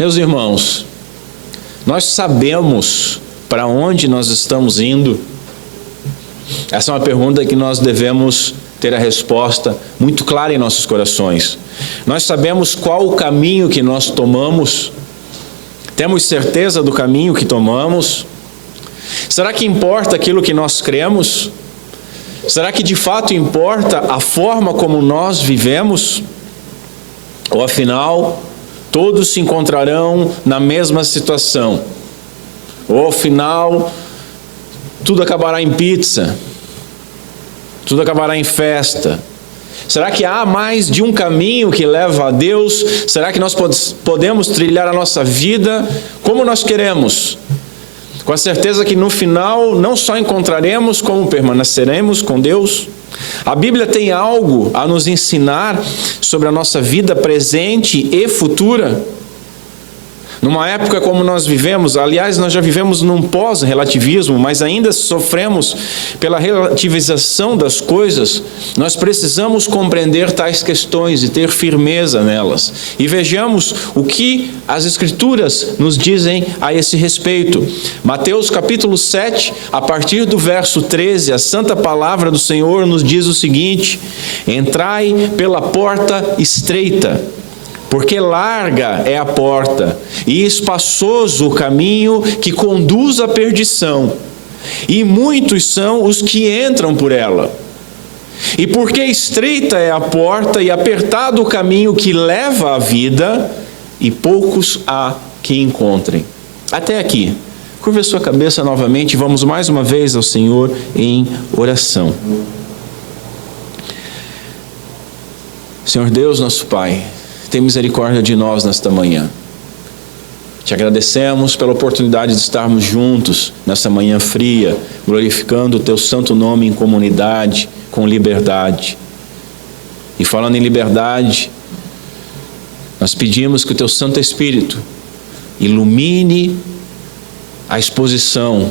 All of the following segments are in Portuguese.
Meus irmãos, nós sabemos para onde nós estamos indo? Essa é uma pergunta que nós devemos ter a resposta muito clara em nossos corações. Nós sabemos qual o caminho que nós tomamos? Temos certeza do caminho que tomamos? Será que importa aquilo que nós cremos? Será que de fato importa a forma como nós vivemos? Ou afinal, todos se encontrarão na mesma situação? Ou afinal, tudo acabará em pizza? Tudo acabará em festa? Será que há mais de um caminho que leva a Deus? Será que nós podemos trilhar a nossa vida como nós queremos? Com a certeza que no final não só encontraremos, como permaneceremos com Deus. A Bíblia tem algo a nos ensinar sobre a nossa vida presente e futura. Numa época como nós vivemos, aliás, nós já vivemos num pós-relativismo, mas ainda sofremos pela relativização das coisas, nós precisamos compreender tais questões e ter firmeza nelas. E vejamos o que as Escrituras nos dizem a esse respeito. Mateus capítulo 7, a partir do verso 13, a santa palavra do Senhor nos diz o seguinte: entrai pela porta estreita, porque larga é a porta e espaçoso o caminho que conduz à perdição, e muitos são os que entram por ela. E porque estreita é a porta e apertado o caminho que leva à vida, e poucos há que encontrem. Até aqui. Curva a sua cabeça novamente e vamos mais uma vez ao Senhor em oração. Senhor Deus, nosso Pai, tem misericórdia de nós nesta manhã. Te agradecemos pela oportunidade de estarmos juntos nesta manhã fria, glorificando o Teu santo nome em comunidade, com liberdade. E falando em liberdade, nós pedimos que o Teu Santo Espírito ilumine a exposição,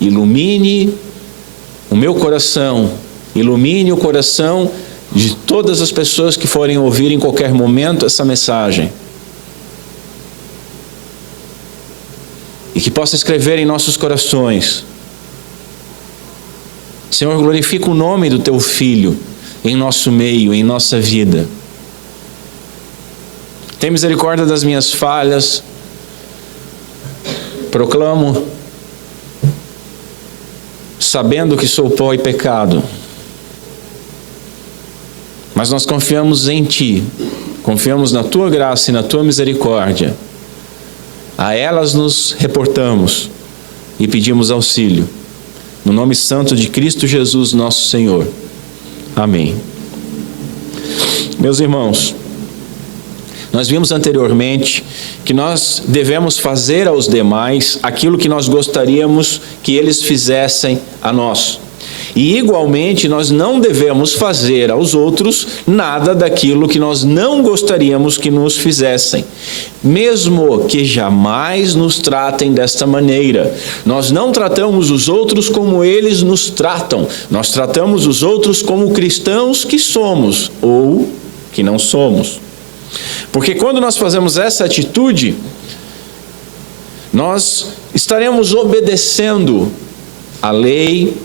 ilumine o meu coração, ilumine o coração de todas as pessoas que forem ouvir em qualquer momento essa mensagem. E que possa escrever em nossos corações: Senhor, glorifica o nome do Teu Filho em nosso meio, em nossa vida. Tem misericórdia das minhas falhas. Proclamo, sabendo que sou pó e pecado, mas nós confiamos em Ti, confiamos na Tua graça e na Tua misericórdia. A elas nos reportamos e pedimos auxílio. No nome santo de Cristo Jesus, nosso Senhor. Amém. Meus irmãos, nós vimos anteriormente que nós devemos fazer aos demais aquilo que nós gostaríamos que eles fizessem a nós. E igualmente nós não devemos fazer aos outros nada daquilo que nós não gostaríamos que nos fizessem, mesmo que jamais nos tratem desta maneira. Nós não tratamos os outros como eles nos tratam, nós tratamos os outros como cristãos que somos ou que não somos. Porque quando nós fazemos essa atitude, nós estaremos obedecendo a lei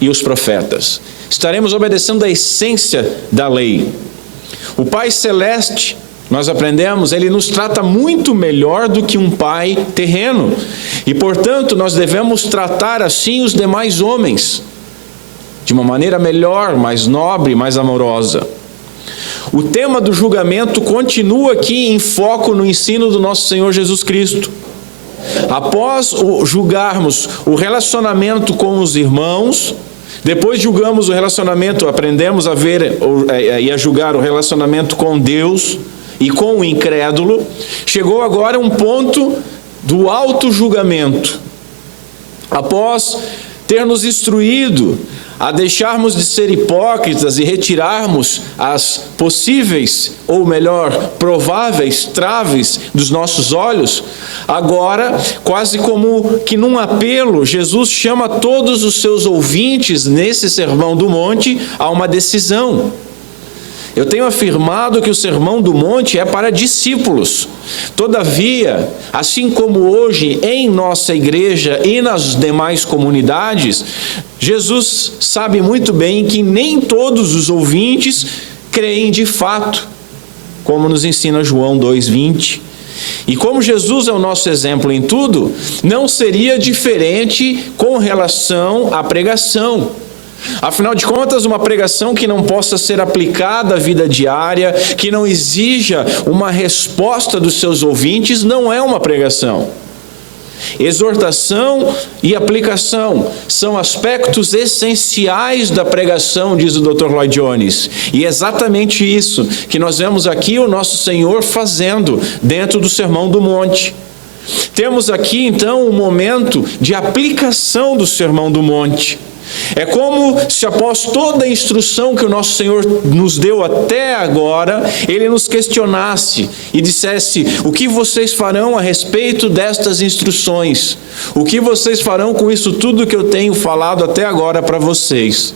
e os profetas. Estaremos obedecendo a essência da lei. O Pai Celeste, nós aprendemos, Ele nos trata muito melhor do que um pai terreno. E, portanto, nós devemos tratar assim os demais homens, de uma maneira melhor, mais nobre, mais amorosa. O tema do julgamento continua aqui em foco no ensino do nosso Senhor Jesus Cristo. Após julgarmos o relacionamento com os irmãos, depois julgamos o relacionamento, aprendemos a ver e a julgar o relacionamento com Deus e com o incrédulo, chegou agora um ponto do auto-julgamento. Após ter nos instruído a deixarmos de ser hipócritas e retirarmos as possíveis, ou melhor, prováveis traves dos nossos olhos, agora, quase como que num apelo, Jesus chama todos os seus ouvintes nesse Sermão do Monte a uma decisão. Eu tenho afirmado que o Sermão do Monte é para discípulos. Todavia, assim como hoje em nossa igreja e nas demais comunidades, Jesus sabe muito bem que nem todos os ouvintes creem de fato, como nos ensina João 2:20. E como Jesus é o nosso exemplo em tudo, não seria diferente com relação à pregação. Afinal de contas, uma pregação que não possa ser aplicada à vida diária, que não exija uma resposta dos seus ouvintes, não é uma pregação. Exortação e aplicação são aspectos essenciais da pregação, diz o Dr. Lloyd Jones. E é exatamente isso que nós vemos aqui o nosso Senhor fazendo dentro do Sermão do Monte. Temos aqui então um momento de aplicação do Sermão do Monte. É como se após toda a instrução que o nosso Senhor nos deu até agora, Ele nos questionasse e dissesse: o que vocês farão a respeito destas instruções? O que vocês farão com isso tudo que eu tenho falado até agora para vocês?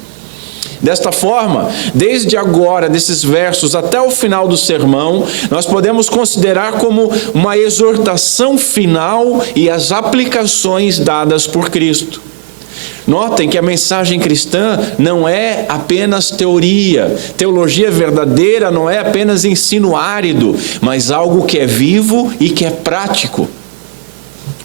Desta forma, desde agora, desses versos até o final do sermão, nós podemos considerar como uma exortação final e as aplicações dadas por Cristo. Notem que a mensagem cristã não é apenas teoria. Teologia verdadeira não é apenas ensino árido, mas algo que é vivo e que é prático.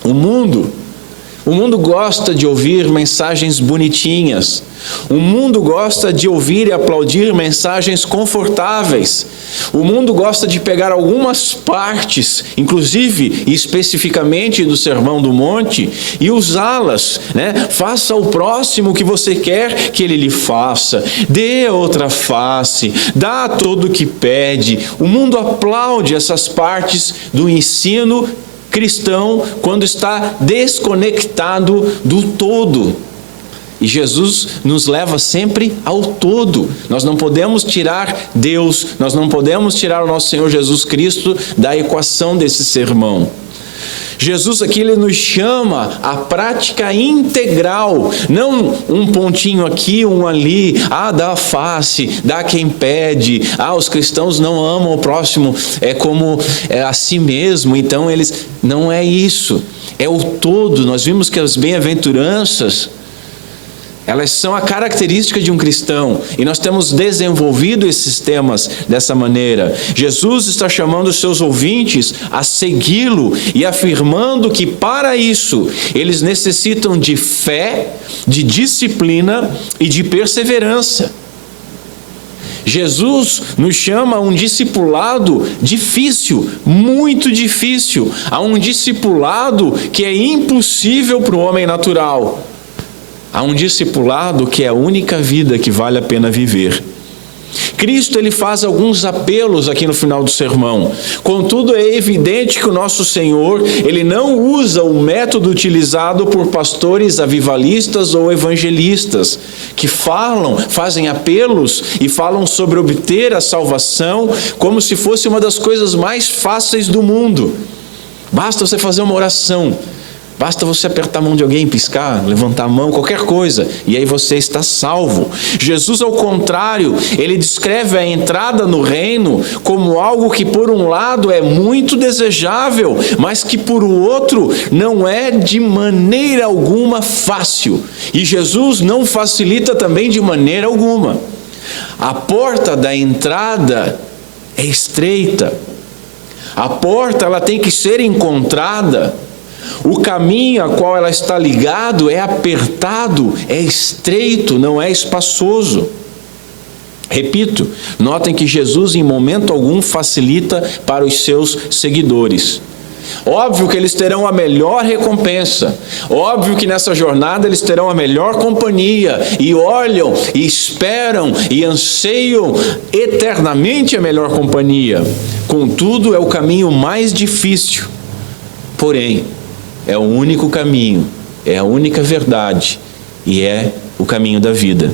O mundo gosta de ouvir mensagens bonitinhas. O mundo gosta de ouvir e aplaudir mensagens confortáveis. O mundo gosta de pegar algumas partes, inclusive e especificamente do Sermão do Monte, e usá-las, né? Faça ao próximo o que você quer que ele lhe faça. Dê a outra face. Dá todo o que pede. O mundo aplaude essas partes do ensino cristão quando está desconectado do todo. E Jesus nos leva sempre ao todo. Nós não podemos tirar Deus, nós não podemos tirar o nosso Senhor Jesus Cristo da equação desse sermão. Jesus aqui ele nos chama à prática integral, não um pontinho aqui, um ali, dá a face, dá quem pede, os cristãos não amam o próximo como a si mesmo, então eles, não é isso, é o todo. Nós vimos que as bem-aventuranças, elas são a característica de um cristão, e nós temos desenvolvido esses temas dessa maneira. Jesus está chamando os seus ouvintes a segui-lo e afirmando que para isso eles necessitam de fé, de disciplina e de perseverança. Jesus nos chama a um discipulado difícil, muito difícil, a um discipulado que é impossível para o homem natural. Há um discipulado que é a única vida que vale a pena viver. Cristo ele faz alguns apelos aqui no final do sermão. Contudo, é evidente que o nosso Senhor ele não usa o método utilizado por pastores avivalistas ou evangelistas, que fazem apelos e falam sobre obter a salvação como se fosse uma das coisas mais fáceis do mundo. Basta você fazer uma oração. Basta você apertar a mão de alguém, piscar, levantar a mão, qualquer coisa, e aí você está salvo. Jesus, ao contrário, ele descreve a entrada no reino como algo que por um lado é muito desejável, mas que por outro não é de maneira alguma fácil. E Jesus não facilita também de maneira alguma. A porta da entrada é estreita. A porta ela tem que ser encontrada. O caminho a qual ela está ligado é apertado, é estreito, não é espaçoso. Repito, notem que Jesus em momento algum facilita para os seus seguidores. Óbvio que eles terão a melhor recompensa, óbvio que nessa jornada eles terão a melhor companhia, e olham, e esperam, e anseiam eternamente a melhor companhia. Contudo, é o caminho mais difícil, porém, é o único caminho, é a única verdade e é o caminho da vida.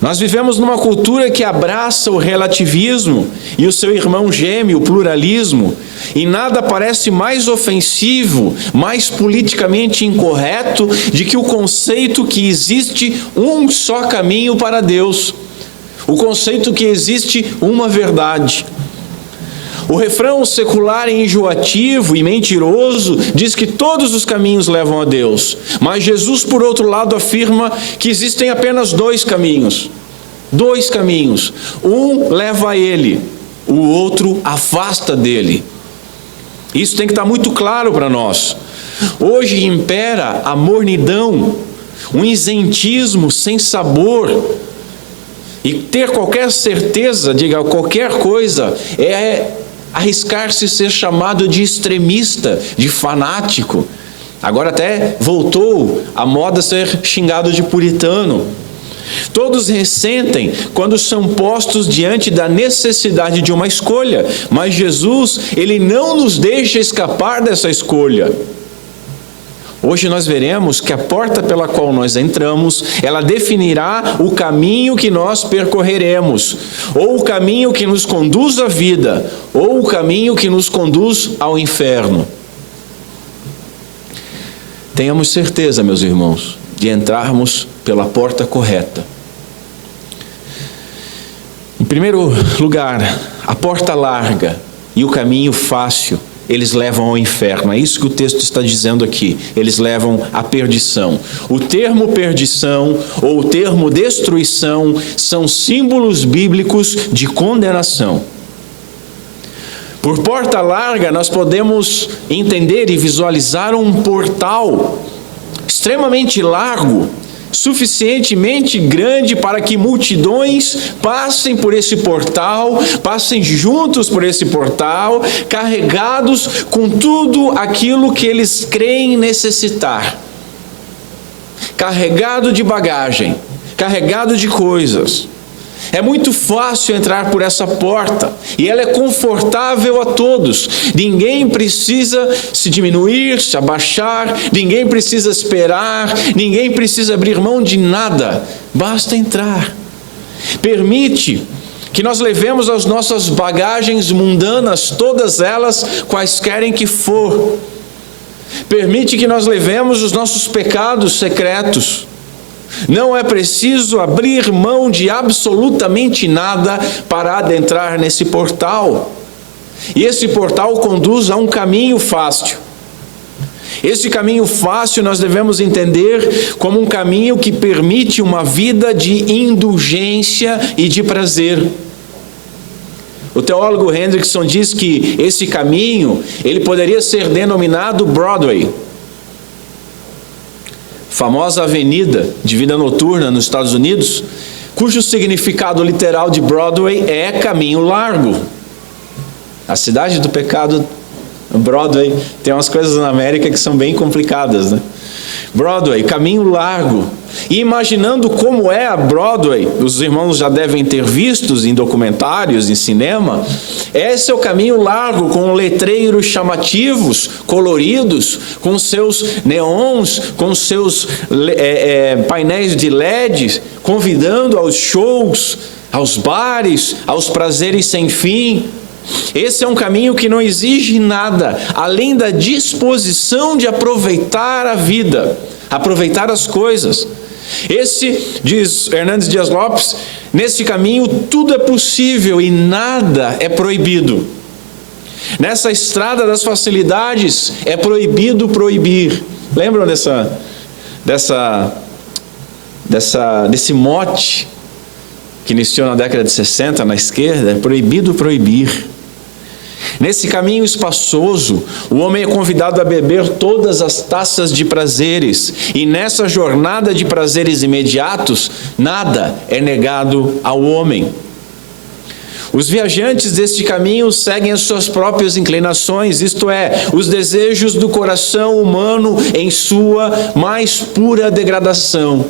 Nós vivemos numa cultura que abraça o relativismo e o seu irmão gêmeo, o pluralismo, e nada parece mais ofensivo, mais politicamente incorreto de que o conceito que existe um só caminho para Deus. O conceito que existe uma verdade. O refrão secular e enjoativo e mentiroso diz que todos os caminhos levam a Deus. Mas Jesus, por outro lado, afirma que existem apenas dois caminhos. Dois caminhos. Um leva a Ele, o outro afasta dele. Isso tem que estar muito claro para nós. Hoje impera a mornidão, um isentismo sem sabor. E ter qualquer certeza, diga qualquer coisa, é arriscar-se ser chamado de extremista, de fanático. Agora até voltou a moda ser xingado de puritano. Todos ressentem quando são postos diante da necessidade de uma escolha, mas Jesus, Ele não nos deixa escapar dessa escolha. Hoje nós veremos que a porta pela qual nós entramos, ela definirá o caminho que nós percorreremos, ou o caminho que nos conduz à vida, ou o caminho que nos conduz ao inferno. Tenhamos certeza, meus irmãos, de entrarmos pela porta correta. Em primeiro lugar, a porta larga e o caminho fácil, eles levam ao inferno. É isso que o texto está dizendo aqui. Eles levam à perdição. O termo perdição ou o termo destruição são símbolos bíblicos de condenação. Por porta larga, nós podemos entender e visualizar um portal extremamente largo, suficientemente grande para que multidões passem por esse portal, passem juntos por esse portal, carregados com tudo aquilo que eles creem necessitar. Carregado de bagagem, carregado de coisas. É muito fácil entrar por essa porta e ela é confortável a todos. Ninguém precisa se diminuir, se abaixar, ninguém precisa esperar, ninguém precisa abrir mão de nada. Basta entrar. Permite que nós levemos as nossas bagagens mundanas, todas elas, quaisquer que for. Permite que nós levemos os nossos pecados secretos. Não é preciso abrir mão de absolutamente nada para adentrar nesse portal. E esse portal conduz a um caminho fácil. Esse caminho fácil nós devemos entender como um caminho que permite uma vida de indulgência e de prazer. O teólogo Hendrickson diz que esse caminho, ele poderia ser denominado Broadway. Famosa avenida de vida noturna nos Estados Unidos, cujo significado literal de Broadway é caminho largo. A cidade do pecado, Broadway, tem umas coisas na América que são bem complicadas, né? Broadway, caminho largo. E imaginando como é a Broadway, os irmãos já devem ter visto em documentários, em cinema, esse é o caminho largo, com letreiros chamativos, coloridos, com seus neons, com seus painéis de LED, convidando aos shows, aos bares, aos prazeres sem fim. Esse é um caminho que não exige nada, além da disposição de aproveitar a vida, aproveitar as coisas. Esse, diz Hernandes Dias Lopes, nesse caminho tudo é possível e nada é proibido. Nessa estrada das facilidades é proibido proibir. Lembram desse mote que iniciou na década de 60 na esquerda? É proibido proibir. Nesse caminho espaçoso, o homem é convidado a beber todas as taças de prazeres, e nessa jornada de prazeres imediatos, nada é negado ao homem. Os viajantes deste caminho seguem as suas próprias inclinações, isto é, os desejos do coração humano em sua mais pura degradação.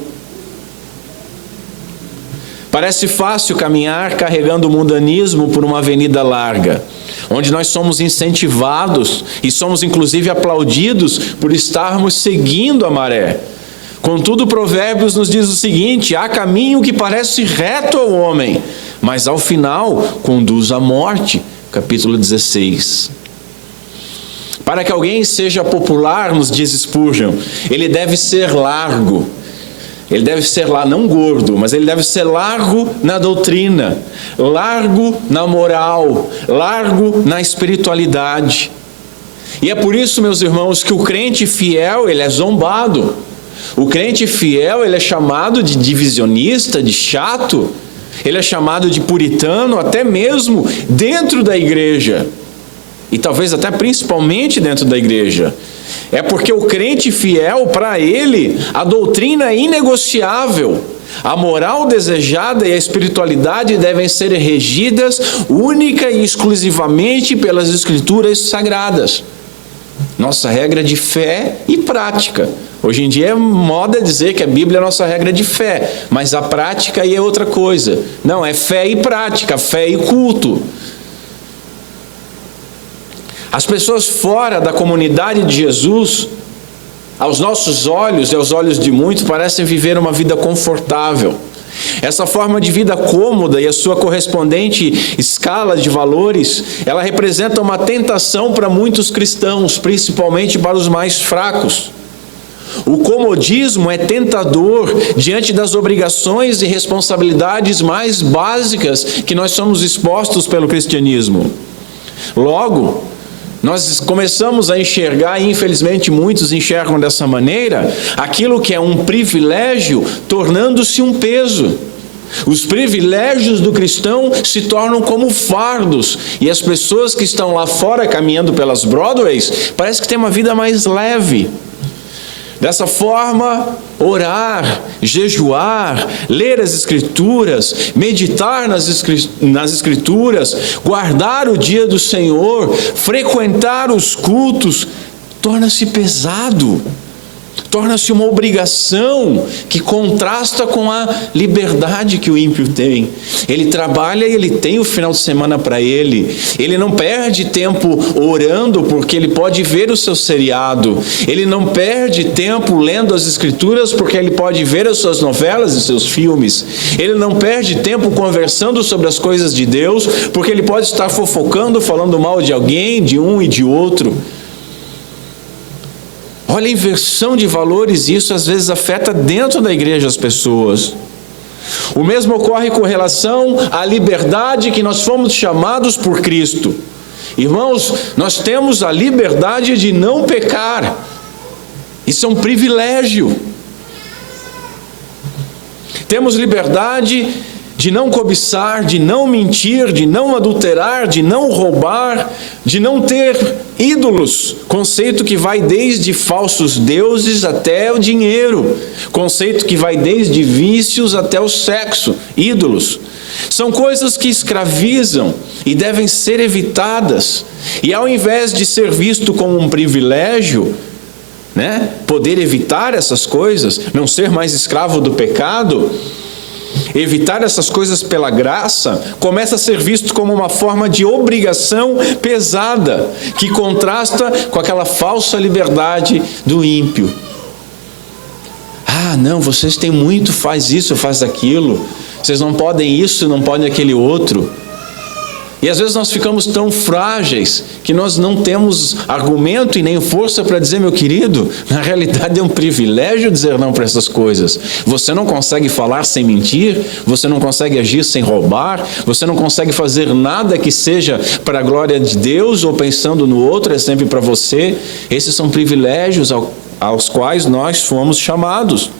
Parece fácil caminhar carregando o mundanismo por uma avenida larga, onde nós somos incentivados e somos inclusive aplaudidos por estarmos seguindo a maré. Contudo, Provérbios nos diz o seguinte: há caminho que parece reto ao homem, mas ao final conduz à morte. Capítulo 16. Para que alguém seja popular, nos diz Spurgeon, ele deve ser largo. ele deve ser lá, não gordo, mas ele deve ser largo na doutrina, largo na moral, largo na espiritualidade. E é por isso, meus irmãos, que o crente fiel, ele é zombado. O crente fiel, ele é chamado de divisionista, de chato, ele é chamado de puritano, até mesmo dentro da igreja. E talvez até principalmente dentro da igreja. É porque o crente fiel, para ele, a doutrina é inegociável. A moral desejada e a espiritualidade devem ser regidas única e exclusivamente pelas Escrituras sagradas. Nossa regra de fé e prática. Hoje em dia é moda dizer que a Bíblia é a nossa regra de fé, mas a prática aí é outra coisa. Não, é fé e prática, fé e culto. As pessoas fora da comunidade de Jesus, aos nossos olhos e aos olhos de muitos, parecem viver uma vida confortável. Essa forma de vida cômoda e a sua correspondente escala de valores, ela representa uma tentação para muitos cristãos, principalmente para os mais fracos. O comodismo é tentador diante das obrigações e responsabilidades mais básicas que nós somos expostos pelo cristianismo. Logo, nós começamos a enxergar, e infelizmente muitos enxergam dessa maneira, aquilo que é um privilégio tornando-se um peso. Os privilégios do cristão se tornam como fardos, e as pessoas que estão lá fora caminhando pelas Broadways, parece que têm uma vida mais leve. Dessa forma, orar, jejuar, ler as Escrituras, meditar nas Escrituras, guardar o dia do Senhor, frequentar os cultos, torna-se pesado, torna-se uma obrigação que contrasta com a liberdade que o ímpio tem. Ele trabalha e ele tem o final de semana para ele. Ele não perde tempo orando porque ele pode ver o seu seriado. Ele não perde tempo lendo as Escrituras porque ele pode ver as suas novelas e seus filmes. Ele não perde tempo conversando sobre as coisas de Deus porque ele pode estar fofocando, falando mal de alguém, de um e de outro. Olha a inversão de valores, e isso às vezes afeta dentro da igreja as pessoas. O mesmo ocorre com relação à liberdade que nós fomos chamados por Cristo. Irmãos, nós temos a liberdade de não pecar. Isso é um privilégio. Temos liberdade de não cobiçar, de não mentir, de não adulterar, de não roubar, de não ter ídolos, conceito que vai desde falsos deuses até o dinheiro, conceito que vai desde vícios até o sexo, ídolos. São coisas que escravizam e devem ser evitadas. E ao invés de ser visto como um privilégio, poder evitar essas coisas, não ser mais escravo do pecado, evitar essas coisas pela graça, começa a ser visto como uma forma de obrigação pesada, que contrasta com aquela falsa liberdade do ímpio. Ah, não, vocês têm muito, faz isso, faz aquilo, vocês não podem isso, não podem aquele outro. E às vezes nós ficamos tão frágeis que nós não temos argumento e nem força para dizer, meu querido, na realidade é um privilégio dizer não para essas coisas. Você não consegue falar sem mentir, você não consegue agir sem roubar, você não consegue fazer nada que seja para a glória de Deus ou pensando no outro, é sempre para você. Esses são privilégios aos quais nós fomos chamados.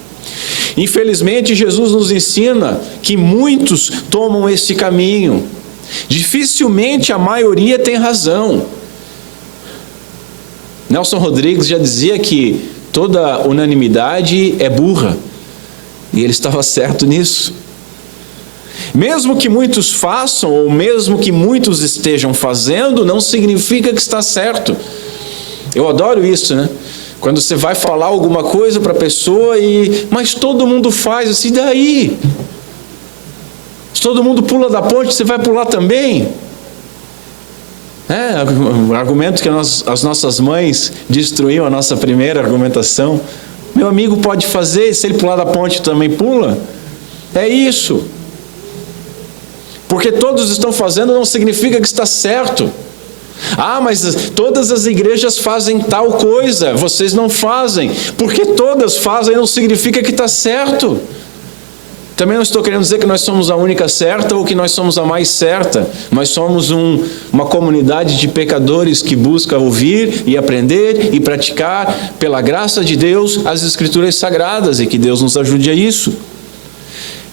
Infelizmente, Jesus nos ensina que muitos tomam esse caminho. Dificilmente a maioria tem razão. Nelson Rodrigues já dizia que toda unanimidade é burra, e ele estava certo nisso. Mesmo que muitos façam, ou mesmo que muitos estejam fazendo, não significa que está certo. Eu adoro isso, Quando você vai falar alguma coisa para a pessoa mas todo mundo faz, assim, daí? Se todo mundo pula da ponte, você vai pular também? O argumento que as nossas mães destruíam a nossa primeira argumentação. Meu amigo pode fazer, se ele pular da ponte também pula? É isso. Porque todos estão fazendo não significa que está certo. Ah, mas todas as igrejas fazem tal coisa, vocês não fazem. Porque todas fazem não significa que está certo. Também não estou querendo dizer que nós somos a única certa ou que nós somos a mais certa. Nós somos uma comunidade de pecadores que busca ouvir e aprender e praticar, pela graça de Deus, as Escrituras Sagradas, e que Deus nos ajude a isso.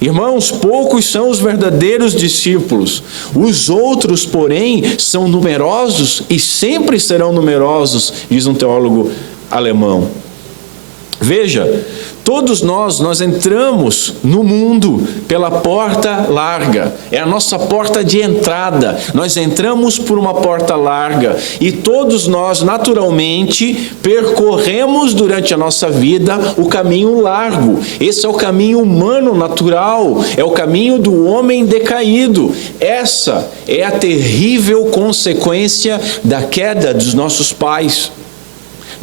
Irmãos, poucos são os verdadeiros discípulos. Os outros, porém, são numerosos e sempre serão numerosos, diz um teólogo alemão. Veja, todos nós entramos no mundo pela porta larga. É a nossa porta de entrada. Nós entramos por uma porta larga e todos nós, naturalmente, percorremos durante a nossa vida o caminho largo. Esse é o caminho humano natural, é o caminho do homem decaído. Essa é a terrível consequência da queda dos nossos pais.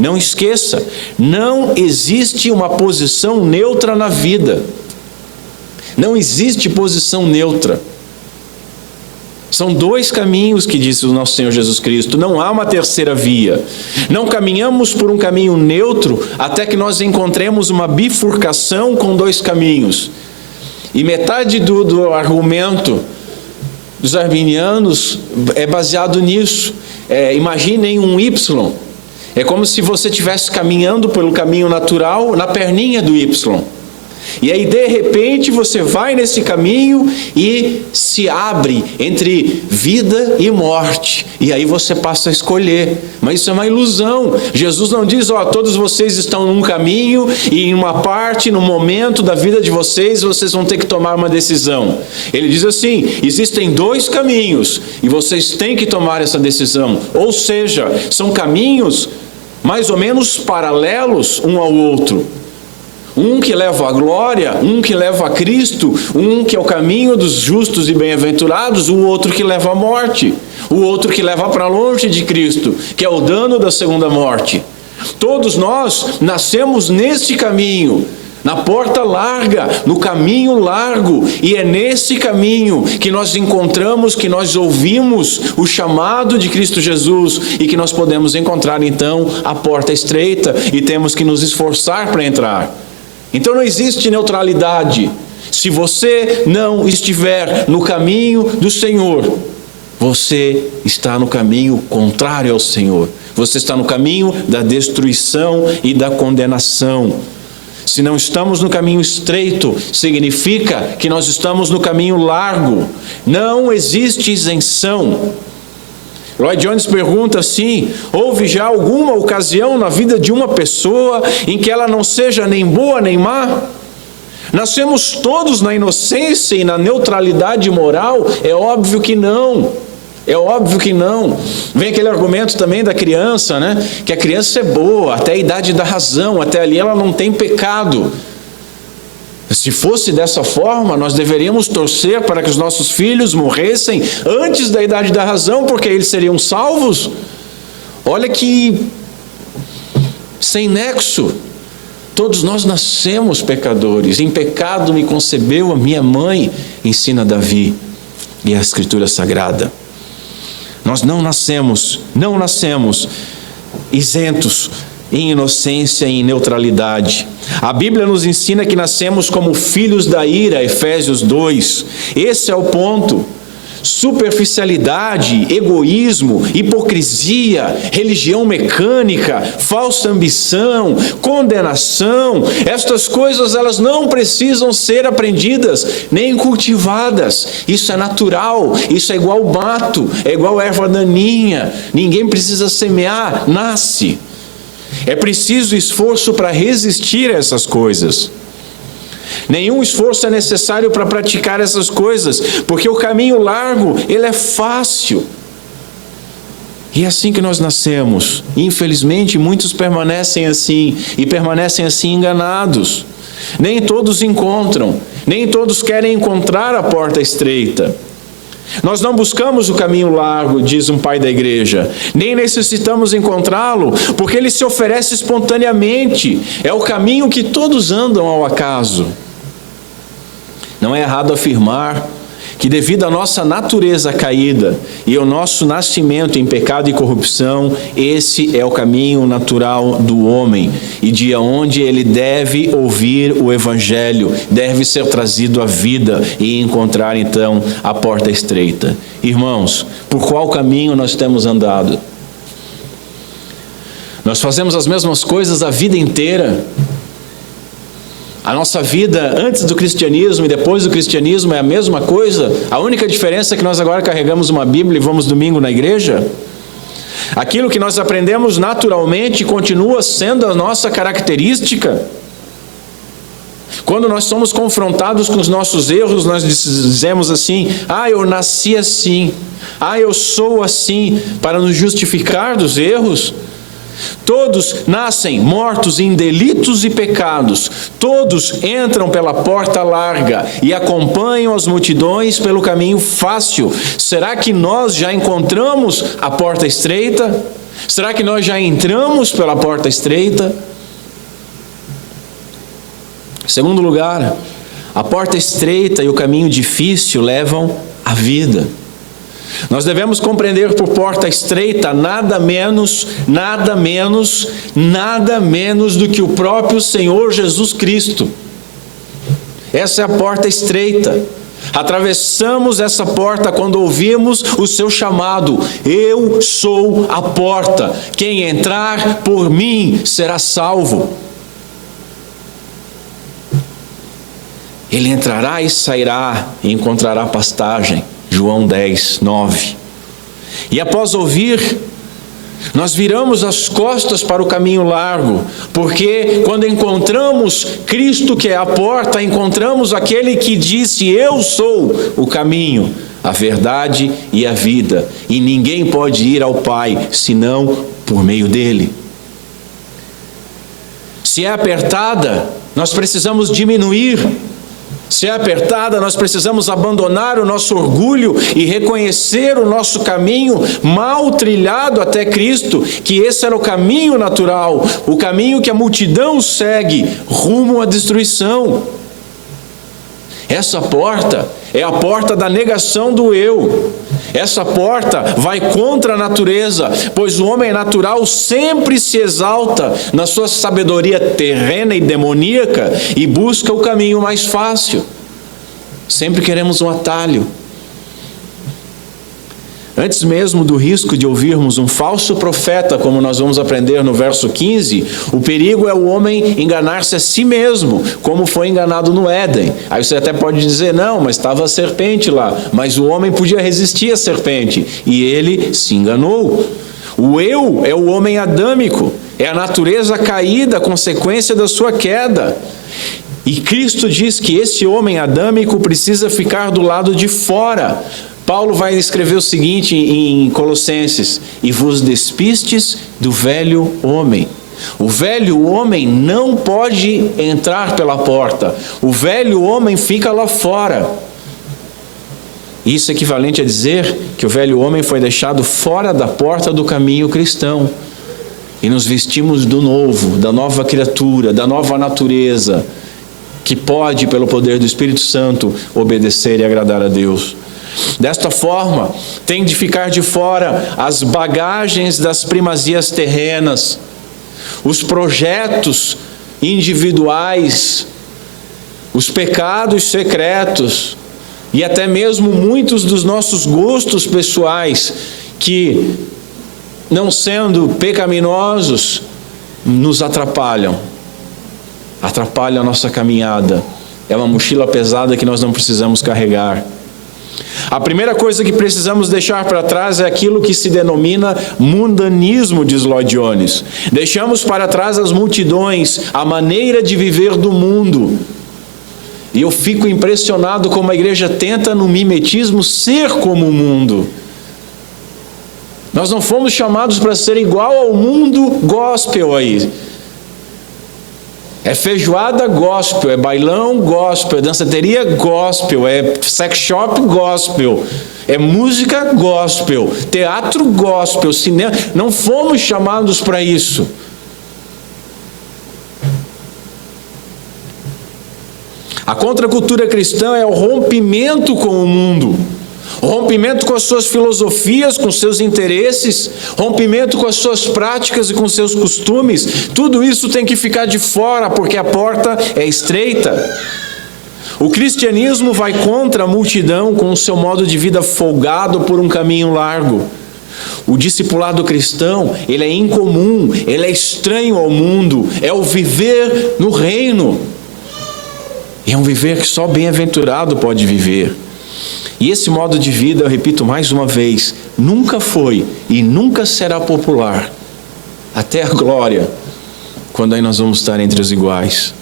Não esqueça, não existe uma posição neutra na vida. Não existe posição neutra. São dois caminhos que disse o nosso Senhor Jesus Cristo, não há uma terceira via. Não caminhamos por um caminho neutro até que nós encontremos uma bifurcação com dois caminhos. E metade do argumento dos arminianos é baseado nisso. Imaginem um Y. É como se você estivesse caminhando pelo caminho natural na perninha do Y. E aí, de repente, você vai nesse caminho e se abre entre vida e morte. E aí você passa a escolher. Mas isso é uma ilusão. Jesus não diz, todos vocês estão num caminho e em uma parte, no momento da vida de vocês vão ter que tomar uma decisão. Ele diz assim, existem dois caminhos e vocês têm que tomar essa decisão. Ou seja, são caminhos mais ou menos paralelos um ao outro. Um que leva à glória, um que leva a Cristo, um que é o caminho dos justos e bem-aventurados, o outro que leva à morte, o outro que leva para longe de Cristo, que é o dano da segunda morte. Todos nós nascemos neste caminho, na porta larga, no caminho largo, e é nesse caminho que nós encontramos, que nós ouvimos o chamado de Cristo Jesus e que nós podemos encontrar então a porta estreita e temos que nos esforçar para entrar. Então não existe neutralidade. Se você não estiver no caminho do Senhor, você está no caminho contrário ao Senhor. Você está no caminho da destruição e da condenação. Se não estamos no caminho estreito, significa que nós estamos no caminho largo. Não existe isenção. Lloyd Jones pergunta assim, houve já alguma ocasião na vida de uma pessoa em que ela não seja nem boa nem má? Nascemos todos na inocência e na neutralidade moral? É óbvio que não. É óbvio que não. Vem aquele argumento também da criança, né? Que a criança é boa até a idade da razão, até ali ela não tem pecado. Se fosse dessa forma, nós deveríamos torcer para que os nossos filhos morressem antes da idade da razão, porque eles seriam salvos. Olha que sem nexo. Todos nós nascemos pecadores. Em pecado me concebeu a minha mãe, ensina Davi e a Escritura Sagrada. Nós não nascemos isentos em inocência e em neutralidade. A Bíblia nos ensina que nascemos como filhos da ira, Efésios 2. Esse é o ponto. Superficialidade, egoísmo, hipocrisia, religião mecânica, falsa ambição, condenação, estas coisas elas não precisam ser aprendidas nem cultivadas. Isso é natural, isso é igual mato, é igual erva daninha. Ninguém precisa semear, nasce. É preciso esforço para resistir a essas coisas. Nenhum esforço é necessário para praticar essas coisas, porque o caminho largo, ele é fácil. E é assim que nós nascemos. Infelizmente, muitos permanecem assim, e permanecem assim enganados. Nem todos encontram, nem todos querem encontrar a porta estreita. Nós não buscamos o caminho largo, diz um pai da igreja, nem necessitamos encontrá-lo, porque ele se oferece espontaneamente. É o caminho que todos andam ao acaso. Não é errado afirmar que devido à nossa natureza caída e ao nosso nascimento em pecado e corrupção, esse é o caminho natural do homem e de onde ele deve ouvir o Evangelho, deve ser trazido à vida e encontrar então a porta estreita. Irmãos, por qual caminho nós temos andado? Nós fazemos as mesmas coisas a vida inteira. A nossa vida antes do cristianismo e depois do cristianismo é a mesma coisa. A única diferença é que nós agora carregamos uma Bíblia e vamos domingo na igreja. Aquilo que nós aprendemos naturalmente continua sendo a nossa característica. Quando nós somos confrontados com os nossos erros, nós dizemos assim: eu nasci assim, eu sou assim, para nos justificar dos erros. Todos nascem mortos em delitos e pecados. Todos entram pela porta larga e acompanham as multidões pelo caminho fácil. Será que nós já encontramos a porta estreita? Será que nós já entramos pela porta estreita? Em segundo lugar, a porta estreita e o caminho difícil levam à vida. Nós devemos compreender por porta estreita nada menos do que o próprio Senhor Jesus Cristo. Essa é a porta estreita. Atravessamos essa porta quando ouvimos o seu chamado: eu sou a porta, quem entrar por mim será salvo. Ele entrará e sairá e encontrará pastagem. João 10, 9. E após ouvir, nós viramos as costas para o caminho largo, porque quando encontramos Cristo, que é a porta, encontramos aquele que disse: eu sou o caminho, a verdade e a vida, e ninguém pode ir ao Pai senão por meio dele. Se é apertada, nós precisamos diminuir. Se é apertada, nós precisamos abandonar o nosso orgulho e reconhecer o nosso caminho mal trilhado até Cristo, que esse era o caminho natural, o caminho que a multidão segue, rumo à destruição. Essa porta é a porta da negação do eu. Essa porta vai contra a natureza, pois o homem natural sempre se exalta na sua sabedoria terrena e demoníaca e busca o caminho mais fácil. Sempre queremos um atalho. Antes mesmo do risco de ouvirmos um falso profeta, como nós vamos aprender no verso 15, o perigo é o homem enganar-se a si mesmo, como foi enganado no Éden. Aí você até pode dizer: não, mas estava a serpente lá. Mas o homem podia resistir à serpente, e ele se enganou. O eu é o homem adâmico, é a natureza caída, consequência da sua queda. E Cristo diz que esse homem adâmico precisa ficar do lado de fora. Paulo vai escrever o seguinte em Colossenses: e vos despistes do velho homem. O velho homem não pode entrar pela porta. O velho homem fica lá fora. Isso é equivalente a dizer que o velho homem foi deixado fora da porta do caminho cristão. E nos vestimos do novo, da nova criatura, da nova natureza, que pode, pelo poder do Espírito Santo, obedecer e agradar a Deus. Desta forma, tem de ficar de fora as bagagens das primazias terrenas, os projetos individuais, os pecados secretos e até mesmo muitos dos nossos gostos pessoais que, não sendo pecaminosos, nos atrapalham a nossa caminhada. É uma mochila pesada que nós não precisamos carregar. A primeira coisa que precisamos deixar para trás é aquilo que se denomina mundanismo, diz Lloyd Jones. Deixamos para trás as multidões, a maneira de viver do mundo. E eu fico impressionado como a igreja tenta, no mimetismo, ser como o mundo. Nós não fomos chamados para ser igual ao mundo gospel aí. É feijoada gospel, é bailão gospel, é danceteria gospel, é sex shop gospel, é música gospel, teatro gospel, cinema. Não fomos chamados para isso. A contracultura cristã é o rompimento com o mundo, o rompimento com as suas filosofias, com seus interesses, rompimento com as suas práticas e com seus costumes. Tudo isso tem que ficar de fora, porque a porta é estreita. O cristianismo vai contra a multidão com o seu modo de vida folgado por um caminho largo. O discipulado cristão, ele é incomum, ele é estranho ao mundo, é o viver no reino. É um viver que só bem-aventurado pode viver. E esse modo de vida, eu repito mais uma vez, nunca foi e nunca será popular, até a glória, quando aí nós vamos estar entre os iguais.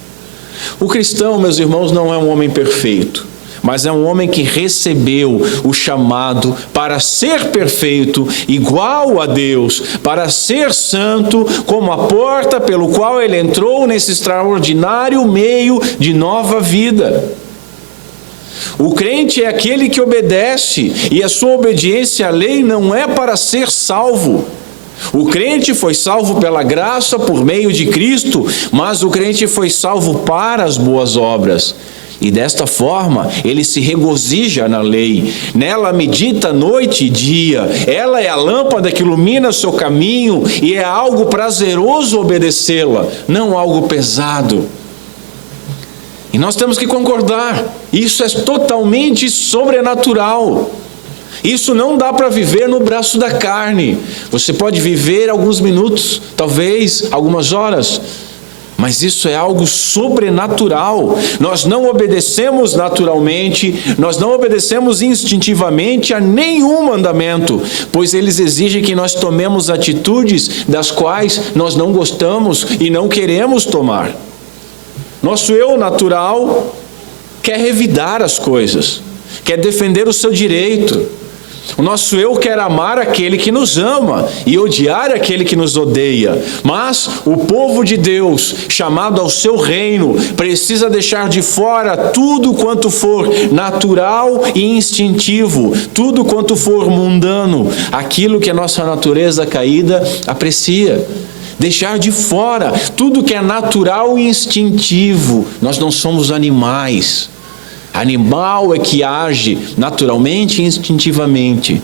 O cristão, meus irmãos, não é um homem perfeito, mas é um homem que recebeu o chamado para ser perfeito, igual a Deus, para ser santo, como a porta pelo qual ele entrou nesse extraordinário meio de nova vida. O crente é aquele que obedece, e a sua obediência à lei não é para ser salvo. O crente foi salvo pela graça por meio de Cristo, mas o crente foi salvo para as boas obras. E desta forma, ele se regozija na lei, nela medita noite e dia, ela é a lâmpada que ilumina o seu caminho e é algo prazeroso obedecê-la, não algo pesado. E nós temos que concordar, isso é totalmente sobrenatural. Isso não dá para viver no braço da carne. Você pode viver alguns minutos, talvez algumas horas, mas isso é algo sobrenatural. Nós não obedecemos naturalmente, nós não obedecemos instintivamente a nenhum mandamento, pois eles exigem que nós tomemos atitudes das quais nós não gostamos e não queremos tomar. Nosso eu natural quer revidar as coisas, quer defender o seu direito. O nosso eu quer amar aquele que nos ama e odiar aquele que nos odeia. Mas o povo de Deus, chamado ao seu reino, precisa deixar de fora tudo quanto for natural e instintivo, tudo quanto for mundano, aquilo que a nossa natureza caída aprecia. Deixar de fora tudo que é natural e instintivo. Nós não somos animais. Animal é que age naturalmente e instintivamente.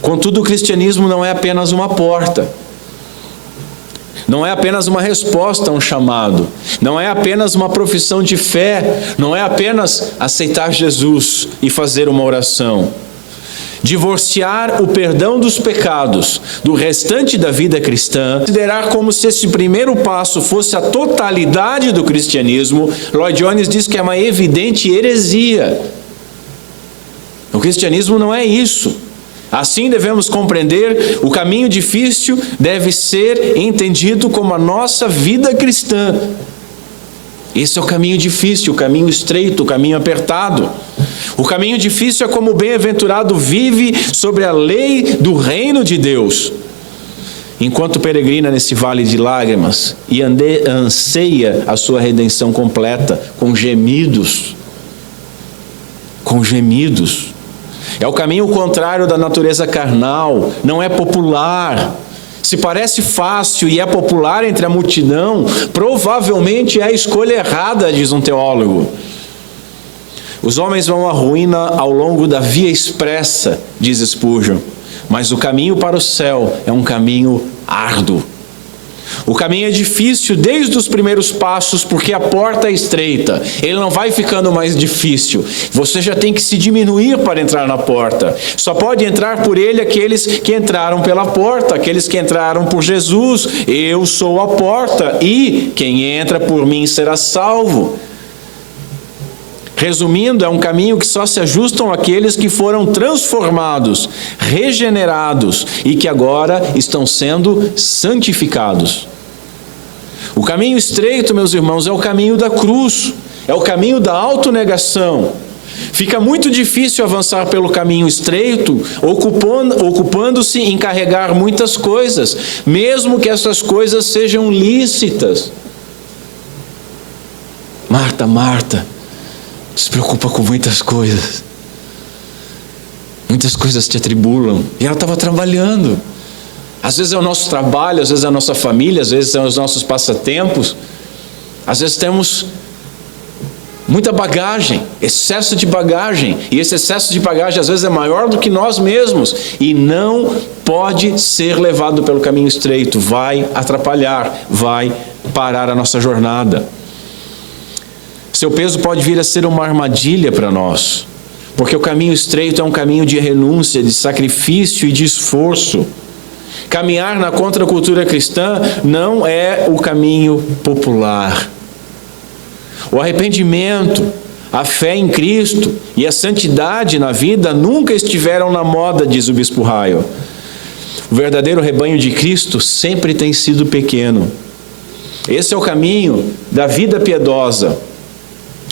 Contudo, o cristianismo não é apenas uma porta. Não é apenas uma resposta a um chamado. Não é apenas uma profissão de fé. Não é apenas aceitar Jesus e fazer uma oração. Divorciar o perdão dos pecados do restante da vida cristã, considerar como se esse primeiro passo fosse a totalidade do cristianismo, Lloyd Jones diz que é uma evidente heresia. O cristianismo não é isso. Assim devemos compreender, o caminho difícil deve ser entendido como a nossa vida cristã. Esse é o caminho difícil, o caminho estreito, o caminho apertado. O caminho difícil é como o bem-aventurado vive sobre a lei do reino de Deus, enquanto peregrina nesse vale de lágrimas e anseia a sua redenção completa com gemidos. Com gemidos. É o caminho contrário da natureza carnal, não é popular. Se parece fácil e é popular entre a multidão, provavelmente é a escolha errada, diz um teólogo. Os homens vão à ruína ao longo da via expressa, diz Spurgeon, mas o caminho para o céu é um caminho árduo. O caminho é difícil desde os primeiros passos, porque a porta é estreita. Ele não vai ficando mais difícil. Você já tem que se diminuir para entrar na porta. Só pode entrar por ele aqueles que entraram pela porta, aqueles que entraram por Jesus. Eu sou a porta e quem entra por mim será salvo. Resumindo, é um caminho que só se ajustam àqueles que foram transformados, regenerados e que agora estão sendo santificados. O caminho estreito, meus irmãos, é o caminho da cruz, é o caminho da autonegação. Fica muito difícil avançar pelo caminho estreito, ocupando-se em carregar muitas coisas, mesmo que essas coisas sejam lícitas. Marta, se preocupa com muitas coisas. Muitas coisas te atribulam. E ela estava trabalhando. Às vezes é o nosso trabalho, às vezes é a nossa família, às vezes são os nossos passatempos. Às vezes temos Muita bagagem, excesso de bagagem. E esse excesso de bagagem às vezes é maior do que nós mesmos. E não pode ser levado pelo caminho estreito. Vai atrapalhar, vai parar a nossa jornada. Seu peso pode vir a ser uma armadilha para nós. Porque o caminho estreito é um caminho de renúncia, de sacrifício e de esforço. Caminhar na contracultura cristã não é o caminho popular. O arrependimento, a fé em Cristo e a santidade na vida nunca estiveram na moda, diz o bispo Raio. O verdadeiro rebanho de Cristo sempre tem sido pequeno. Esse é o caminho da vida piedosa.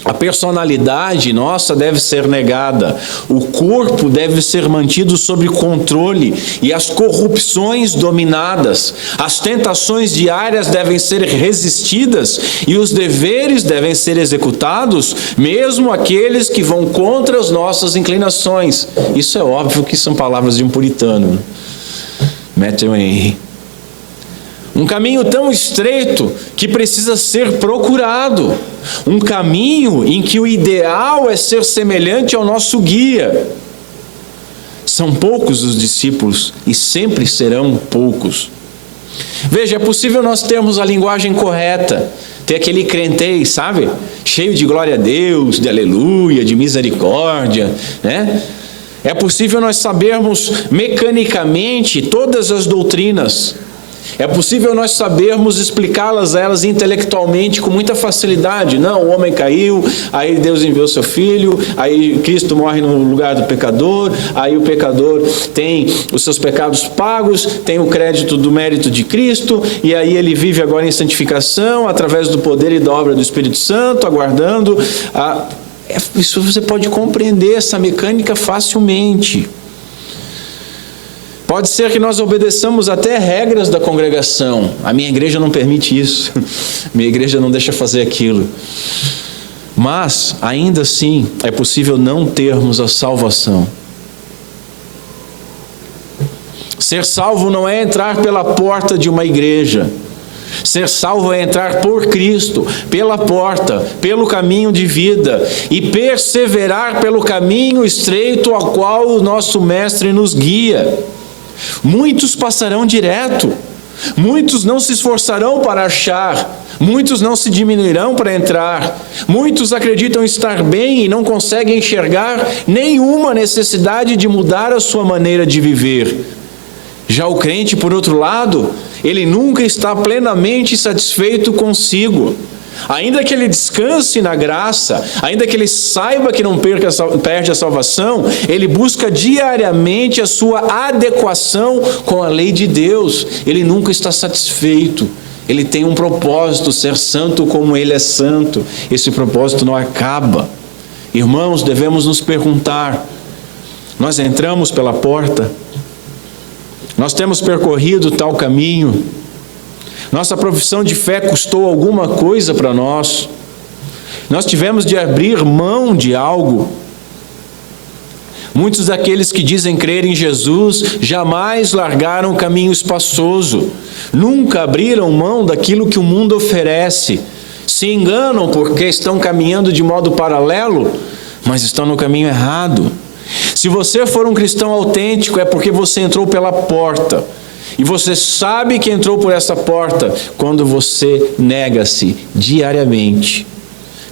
A personalidade nossa deve ser negada, o corpo deve ser mantido sob controle e as corrupções dominadas, as tentações diárias devem ser resistidas e os deveres devem ser executados, mesmo aqueles que vão contra as nossas inclinações. Isso é óbvio que são palavras de um puritano, Matthew Henry. Um caminho tão estreito que precisa ser procurado. Um caminho em que o ideal é ser semelhante ao nosso guia. São poucos os discípulos e sempre serão poucos. Veja, é possível nós termos a linguagem correta, ter aquele crentez, sabe? Cheio de glória a Deus, de aleluia, de misericórdia, né? É possível nós sabermos mecanicamente todas as doutrinas. É possível nós sabermos explicá-las a elas intelectualmente com muita facilidade. Não, o homem caiu, aí Deus enviou seu filho, aí Cristo morre no lugar do pecador, aí o pecador tem os seus pecados pagos, tem o crédito do mérito de Cristo, e aí ele vive agora em santificação, através do poder e da obra do Espírito Santo, aguardando. Isso você pode compreender essa mecânica facilmente. Pode ser que nós obedeçamos até regras da congregação. A minha igreja não permite isso. Minha igreja não deixa fazer aquilo. Mas, ainda assim, é possível não termos a salvação. Ser salvo não é entrar pela porta de uma igreja. Ser salvo é entrar por Cristo, pela porta, pelo caminho de vida e perseverar pelo caminho estreito ao qual o nosso Mestre nos guia. Muitos passarão direto, muitos não se esforçarão para achar, muitos não se diminuirão para entrar, muitos acreditam estar bem e não conseguem enxergar nenhuma necessidade de mudar a sua maneira de viver. Já o crente, por outro lado, ele nunca está plenamente satisfeito consigo. Ainda que ele descanse na graça, ainda que ele saiba que não perde a salvação, ele busca diariamente a sua adequação com a lei de Deus. Ele nunca está satisfeito. Ele tem um propósito, ser santo como ele é santo. Esse propósito não acaba. Irmãos, devemos nos perguntar: nós entramos pela porta? Nós temos percorrido tal caminho? Nossa profissão de fé custou alguma coisa para nós? Nós tivemos de abrir mão de algo? Muitos daqueles que dizem crer em Jesus jamais largaram o caminho espaçoso, nunca abriram mão daquilo que o mundo oferece. Se enganam porque estão caminhando de modo paralelo, mas estão no caminho errado. Se você for um cristão autêntico, é porque você entrou pela porta. E você sabe que entrou por essa porta quando você nega-se diariamente.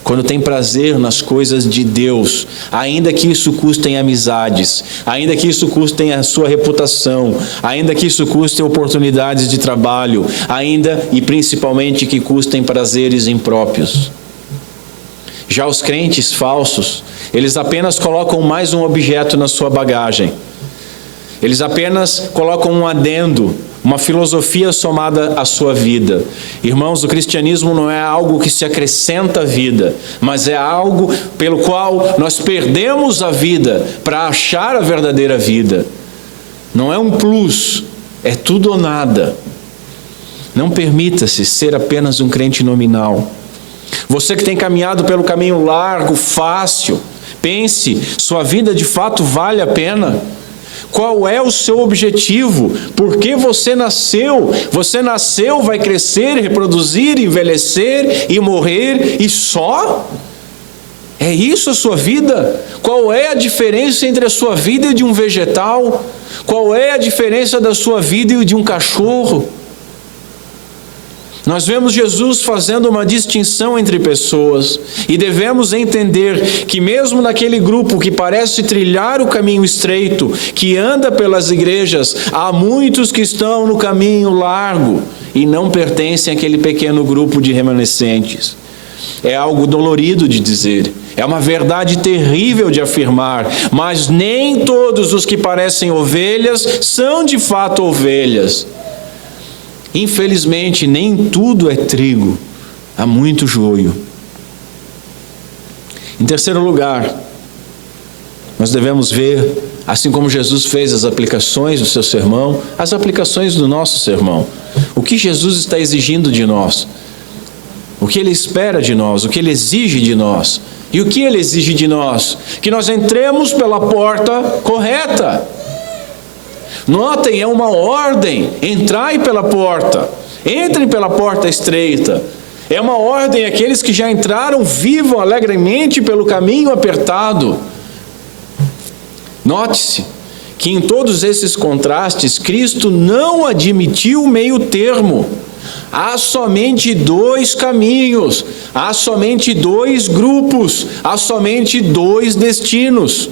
Quando tem prazer nas coisas de Deus, ainda que isso custe amizades, ainda que isso custe a sua reputação, ainda que isso custe oportunidades de trabalho, ainda e principalmente que custem prazeres impróprios. Já os crentes falsos, eles apenas colocam mais um objeto na sua bagagem. Eles apenas colocam um adendo, uma filosofia somada à sua vida. Irmãos, o cristianismo não é algo que se acrescenta à vida, mas é algo pelo qual nós perdemos a vida para achar a verdadeira vida. Não é um plus, é tudo ou nada. Não permita-se ser apenas um crente nominal. Você que tem caminhado pelo caminho largo, fácil, pense, sua vida de fato vale a pena? Qual é o seu objetivo? Por que você nasceu? Você nasceu, vai crescer, reproduzir, envelhecer e morrer e só? É isso a sua vida? Qual é a diferença entre a sua vida e de um vegetal? Qual é a diferença da sua vida e de um cachorro? Nós vemos Jesus fazendo uma distinção entre pessoas e devemos entender que mesmo naquele grupo que parece trilhar o caminho estreito, que anda pelas igrejas, há muitos que estão no caminho largo e não pertencem àquele pequeno grupo de remanescentes. É algo dolorido de dizer, é uma verdade terrível de afirmar, mas nem todos os que parecem ovelhas são de fato ovelhas. Infelizmente, nem tudo é trigo, há muito joio. Em terceiro lugar, nós devemos ver, assim como Jesus fez as aplicações do seu sermão, as aplicações do nosso sermão. O que Jesus está exigindo de nós? O que Ele espera de nós? O que Ele exige de nós? E o que Ele exige de nós? Que nós entremos pela porta correta. Notem, é uma ordem, entrai pela porta, entrem pela porta estreita. É uma ordem, aqueles que já entraram vivam alegremente pelo caminho apertado. Note-se que em todos esses contrastes, Cristo não admitiu meio termo. Há somente dois caminhos, há somente dois grupos, há somente dois destinos.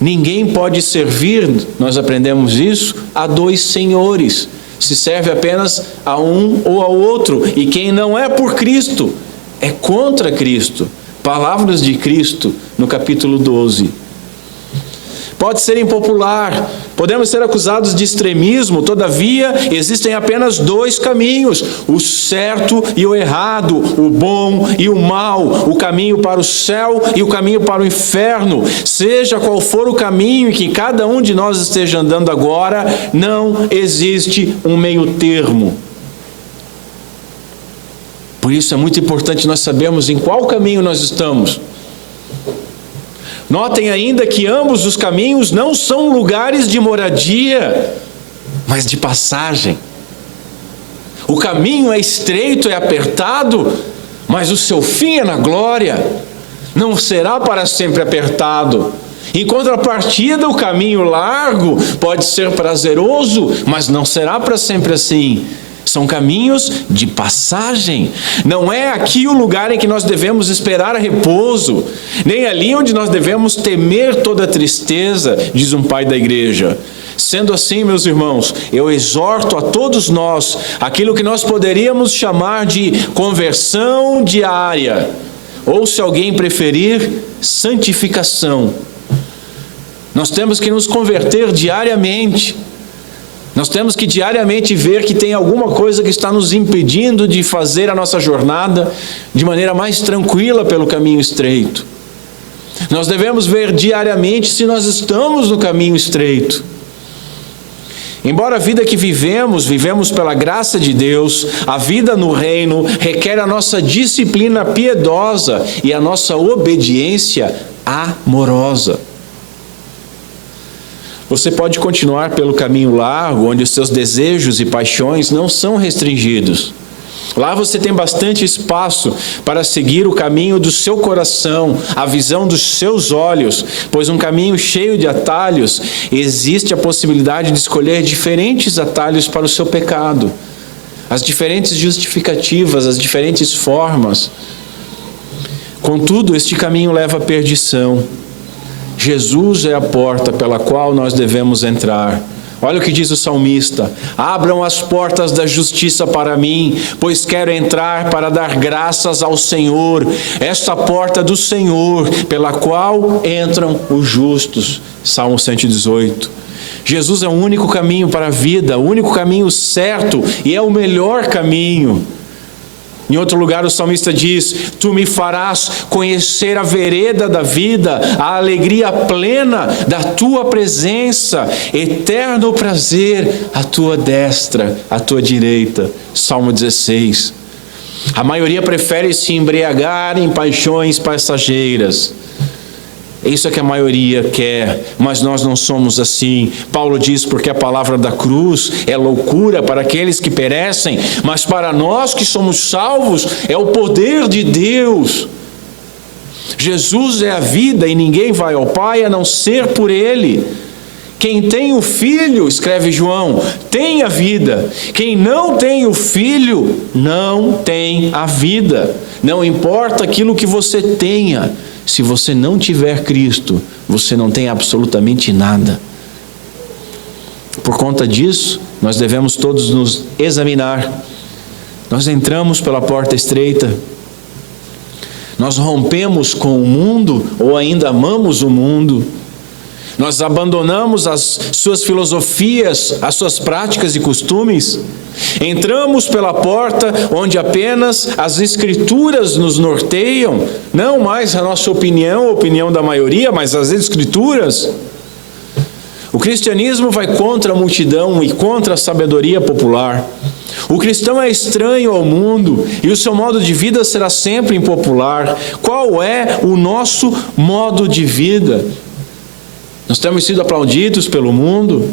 Ninguém pode servir, nós aprendemos isso, a dois senhores. Se serve apenas a um ou ao outro. E quem não é por Cristo, é contra Cristo. Palavras de Cristo no capítulo 12. Pode ser impopular, podemos ser acusados de extremismo, todavia existem apenas dois caminhos, o certo e o errado, o bom e o mal, o caminho para o céu e o caminho para o inferno. Seja qual for o caminho em que cada um de nós esteja andando agora, não existe um meio termo. Por isso é muito importante nós sabermos em qual caminho nós estamos. Notem ainda que ambos os caminhos não são lugares de moradia, mas de passagem. O caminho é estreito, é apertado, mas o seu fim é na glória. Não será para sempre apertado. Em contrapartida, o caminho largo pode ser prazeroso, mas não será para sempre assim. São caminhos de passagem. Não é aqui o lugar em que nós devemos esperar repouso, nem ali onde nós devemos temer toda tristeza, diz um pai da igreja. Sendo assim, meus irmãos, eu exorto a todos nós aquilo que nós poderíamos chamar de conversão diária, ou, se alguém preferir, santificação. Nós temos que nos converter diariamente. Nós temos que diariamente ver que tem alguma coisa que está nos impedindo de fazer a nossa jornada de maneira mais tranquila pelo caminho estreito. Nós devemos ver diariamente se nós estamos no caminho estreito. Embora a vida que vivemos pela graça de Deus, a vida no reino requer a nossa disciplina piedosa e a nossa obediência amorosa. Você pode continuar pelo caminho largo, onde os seus desejos e paixões não são restringidos. Lá você tem bastante espaço para seguir o caminho do seu coração, a visão dos seus olhos, pois um caminho cheio de atalhos, existe a possibilidade de escolher diferentes atalhos para o seu pecado, as diferentes justificativas, as diferentes formas. Contudo, este caminho leva à perdição. Jesus é a porta pela qual nós devemos entrar. Olha o que diz o salmista: abram as portas da justiça para mim, pois quero entrar para dar graças ao Senhor. Esta porta do Senhor, pela qual entram os justos. Salmo 118. Jesus é o único caminho para a vida, o único caminho certo e é o melhor caminho. Em outro lugar o salmista diz: tu me farás conhecer a vereda da vida, a alegria plena da tua presença, eterno prazer à tua destra, à tua direita. Salmo 16. A maioria prefere se embriagar em paixões passageiras. Isso é que a maioria quer, mas nós não somos assim. Paulo diz: porque a palavra da cruz é loucura para aqueles que perecem, mas para nós que somos salvos é o poder de Deus. Jesus é a vida e ninguém vai ao Pai a não ser por Ele. Quem tem o Filho, escreve João, tem a vida. Quem não tem o Filho, não tem a vida. Não importa aquilo que você tenha, se você não tiver Cristo, você não tem absolutamente nada. Por conta disso, nós devemos todos nos examinar. Nós entramos pela porta estreita. Nós rompemos com o mundo ou ainda amamos o mundo. Nós abandonamos as suas filosofias, as suas práticas e costumes. Entramos pela porta onde apenas as Escrituras nos norteiam, não mais a nossa opinião, a opinião da maioria, mas as Escrituras. O cristianismo vai contra a multidão e contra a sabedoria popular. O cristão é estranho ao mundo e o seu modo de vida será sempre impopular. Qual é o nosso modo de vida? Nós temos sido aplaudidos pelo mundo.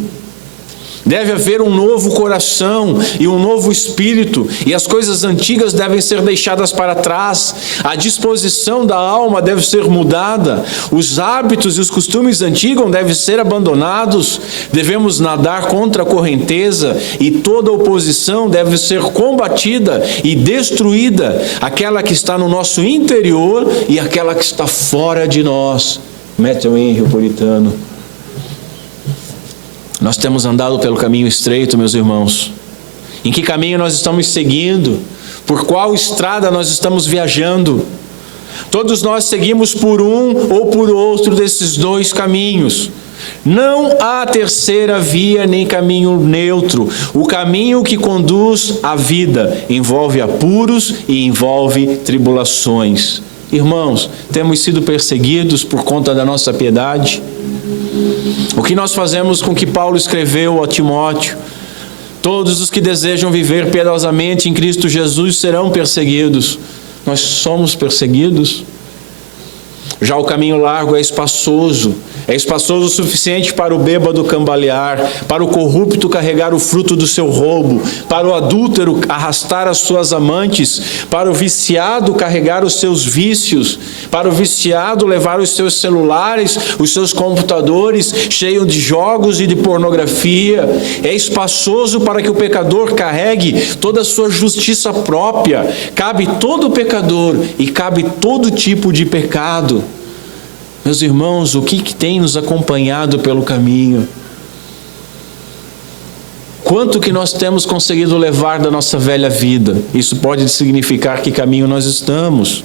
Deve haver um novo coração e um novo espírito, e as coisas antigas devem ser deixadas para trás. A disposição da alma deve ser mudada. Os hábitos e os costumes antigos devem ser abandonados. Devemos nadar contra a correnteza, e toda oposição deve ser combatida e destruída, aquela que está no nosso interior e aquela que está fora de nós. Matthew Henry, o puritano. Nós temos andado pelo caminho estreito, meus irmãos. Em que caminho nós estamos seguindo? Por qual estrada nós estamos viajando? Todos nós seguimos por um ou por outro desses dois caminhos. Não há terceira via nem caminho neutro. O caminho que conduz à vida envolve apuros e envolve tribulações. Irmãos, temos sido perseguidos por conta da nossa piedade. O que nós fazemos com que Paulo escreveu a Timóteo? Todos os que desejam viver piedosamente em Cristo Jesus serão perseguidos. Nós somos perseguidos. Já o caminho largo é espaçoso o suficiente para o bêbado cambalear, para o corrupto carregar o fruto do seu roubo, para o adúltero arrastar as suas amantes, para o viciado carregar os seus vícios, para o viciado levar os seus celulares, os seus computadores cheios de jogos e de pornografia. É espaçoso para que o pecador carregue toda a sua justiça própria. Cabe todo pecador e cabe todo tipo de pecado. Meus irmãos, o que tem nos acompanhado pelo caminho? Quanto que nós temos conseguido levar da nossa velha vida? Isso pode significar que caminho nós estamos.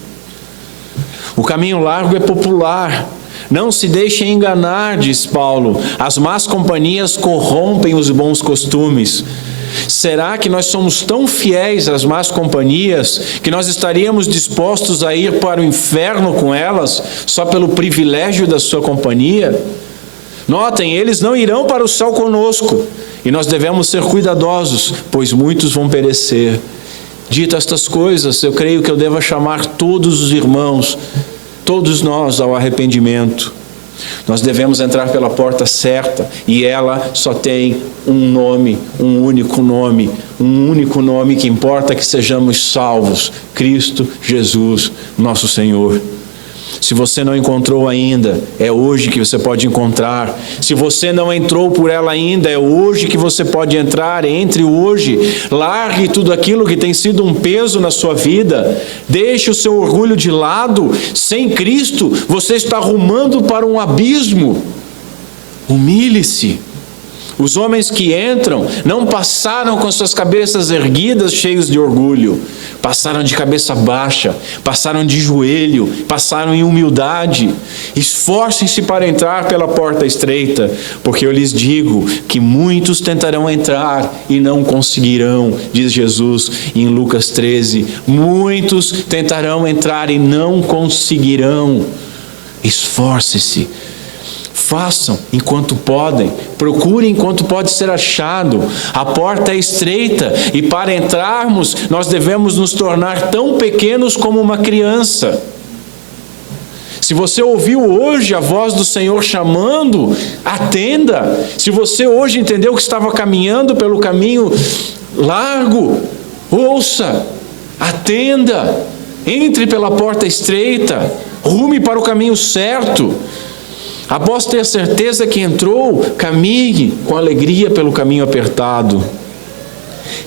O caminho largo é popular. Não se deixem enganar, diz Paulo. As más companhias corrompem os bons costumes. Será que nós somos tão fiéis às más companhias que nós estaríamos dispostos a ir para o inferno com elas só pelo privilégio da sua companhia? Notem, eles não irão para o céu conosco e nós devemos ser cuidadosos, pois muitos vão perecer. Dito estas coisas, eu creio que eu devo chamar todos os irmãos, todos nós ao arrependimento. Nós devemos entrar pela porta certa e ela só tem um nome, um único nome que importa que sejamos salvos: Cristo Jesus, nosso Senhor. Se você não encontrou ainda, é hoje que você pode encontrar. Se você não entrou por ela ainda, é hoje que você pode entrar. Entre hoje, largue tudo aquilo que tem sido um peso na sua vida. Deixe o seu orgulho de lado. Sem Cristo, você está rumando para um abismo. Humilhe-se. Os homens que entram não passaram com suas cabeças erguidas, cheios de orgulho. Passaram de cabeça baixa, passaram de joelho, passaram em humildade. Esforcem-se para entrar pela porta estreita, porque eu lhes digo que muitos tentarão entrar e não conseguirão, diz Jesus em Lucas 13. Muitos tentarão entrar e não conseguirão. Esforce-se. Façam enquanto podem, procurem enquanto pode ser achado. A porta é estreita e para entrarmos nós devemos nos tornar tão pequenos como uma criança. Se você ouviu hoje a voz do Senhor chamando, atenda. Se você hoje entendeu que estava caminhando pelo caminho largo, ouça, atenda. Entre pela porta estreita, rume para o caminho certo. Após ter certeza que entrou, caminhe com alegria pelo caminho apertado.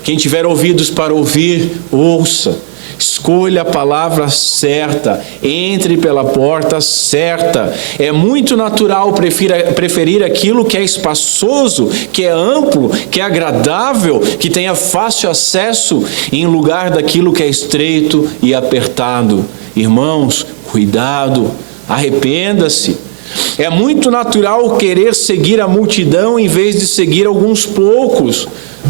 Quem tiver ouvidos para ouvir, ouça. Escolha a palavra certa, entre pela porta certa. É muito natural preferir aquilo que é espaçoso, que é amplo, que é agradável, que tenha fácil acesso, em lugar daquilo que é estreito e apertado. Irmãos, cuidado, arrependa-se. É muito natural querer seguir a multidão em vez de seguir alguns poucos.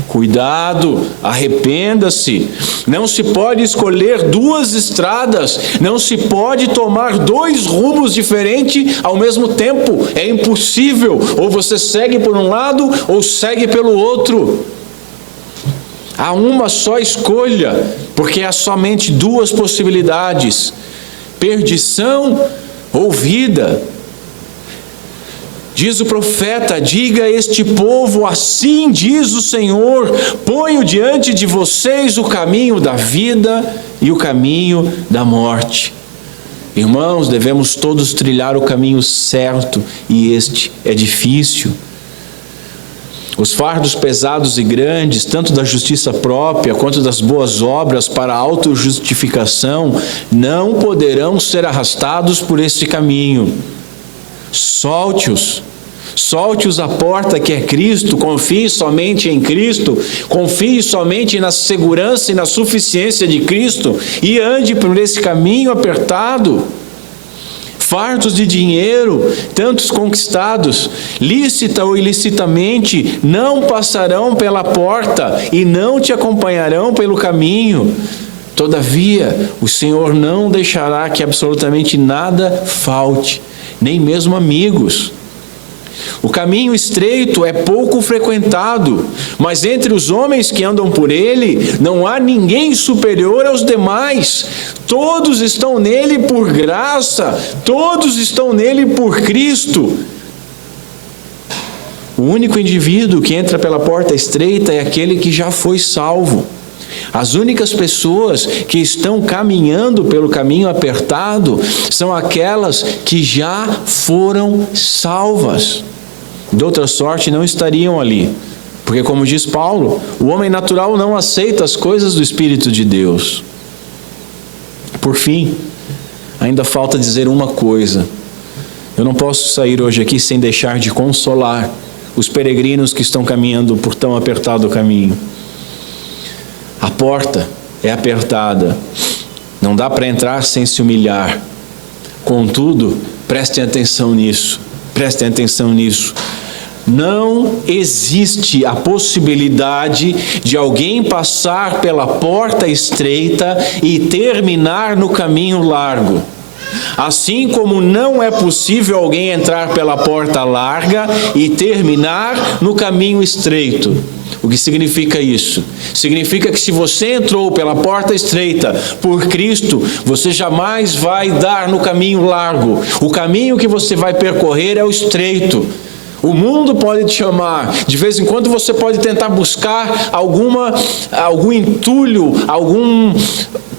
Cuidado, arrependa-se. Não se pode escolher duas estradas, não se pode tomar dois rumos diferentes ao mesmo tempo. É impossível. Ou você segue por um lado ou segue pelo outro. Há uma só escolha, porque há somente duas possibilidades: perdição ou vida. Diz o profeta: diga a este povo, assim diz o Senhor, ponho diante de vocês o caminho da vida e o caminho da morte. Irmãos, devemos todos trilhar o caminho certo, e este é difícil. Os fardos pesados e grandes, tanto da justiça própria quanto das boas obras para a autojustificação, não poderão ser arrastados por este caminho. Solte-os à porta que é Cristo, confie somente em Cristo, confie somente na segurança e na suficiência de Cristo e ande por esse caminho apertado. Fardos de dinheiro, tantos conquistados, lícita ou ilicitamente, não passarão pela porta e não te acompanharão pelo caminho. Todavia, o Senhor não deixará que absolutamente nada falte, nem mesmo amigos. O caminho estreito é pouco frequentado, mas entre os homens que andam por ele, não há ninguém superior aos demais. Todos estão nele por graça, todos estão nele por Cristo. O único indivíduo que entra pela porta estreita é aquele que já foi salvo. As únicas pessoas que estão caminhando pelo caminho apertado são aquelas que já foram salvas. De outra sorte, não estariam ali. Porque, como diz Paulo, o homem natural não aceita as coisas do Espírito de Deus. Por fim, ainda falta dizer uma coisa. Eu não posso sair hoje aqui sem deixar de consolar os peregrinos que estão caminhando por tão apertado caminho. A porta é apertada, não dá para entrar sem se humilhar. Contudo, prestem atenção nisso, Não existe a possibilidade de alguém passar pela porta estreita e terminar no caminho largo. Assim como não é possível alguém entrar pela porta larga e terminar no caminho estreito. O que significa isso? Significa que se você entrou pela porta estreita por Cristo, você jamais vai dar no caminho largo. O caminho que você vai percorrer é o estreito. O mundo pode te chamar, de vez em quando você pode tentar buscar algum entulho, algum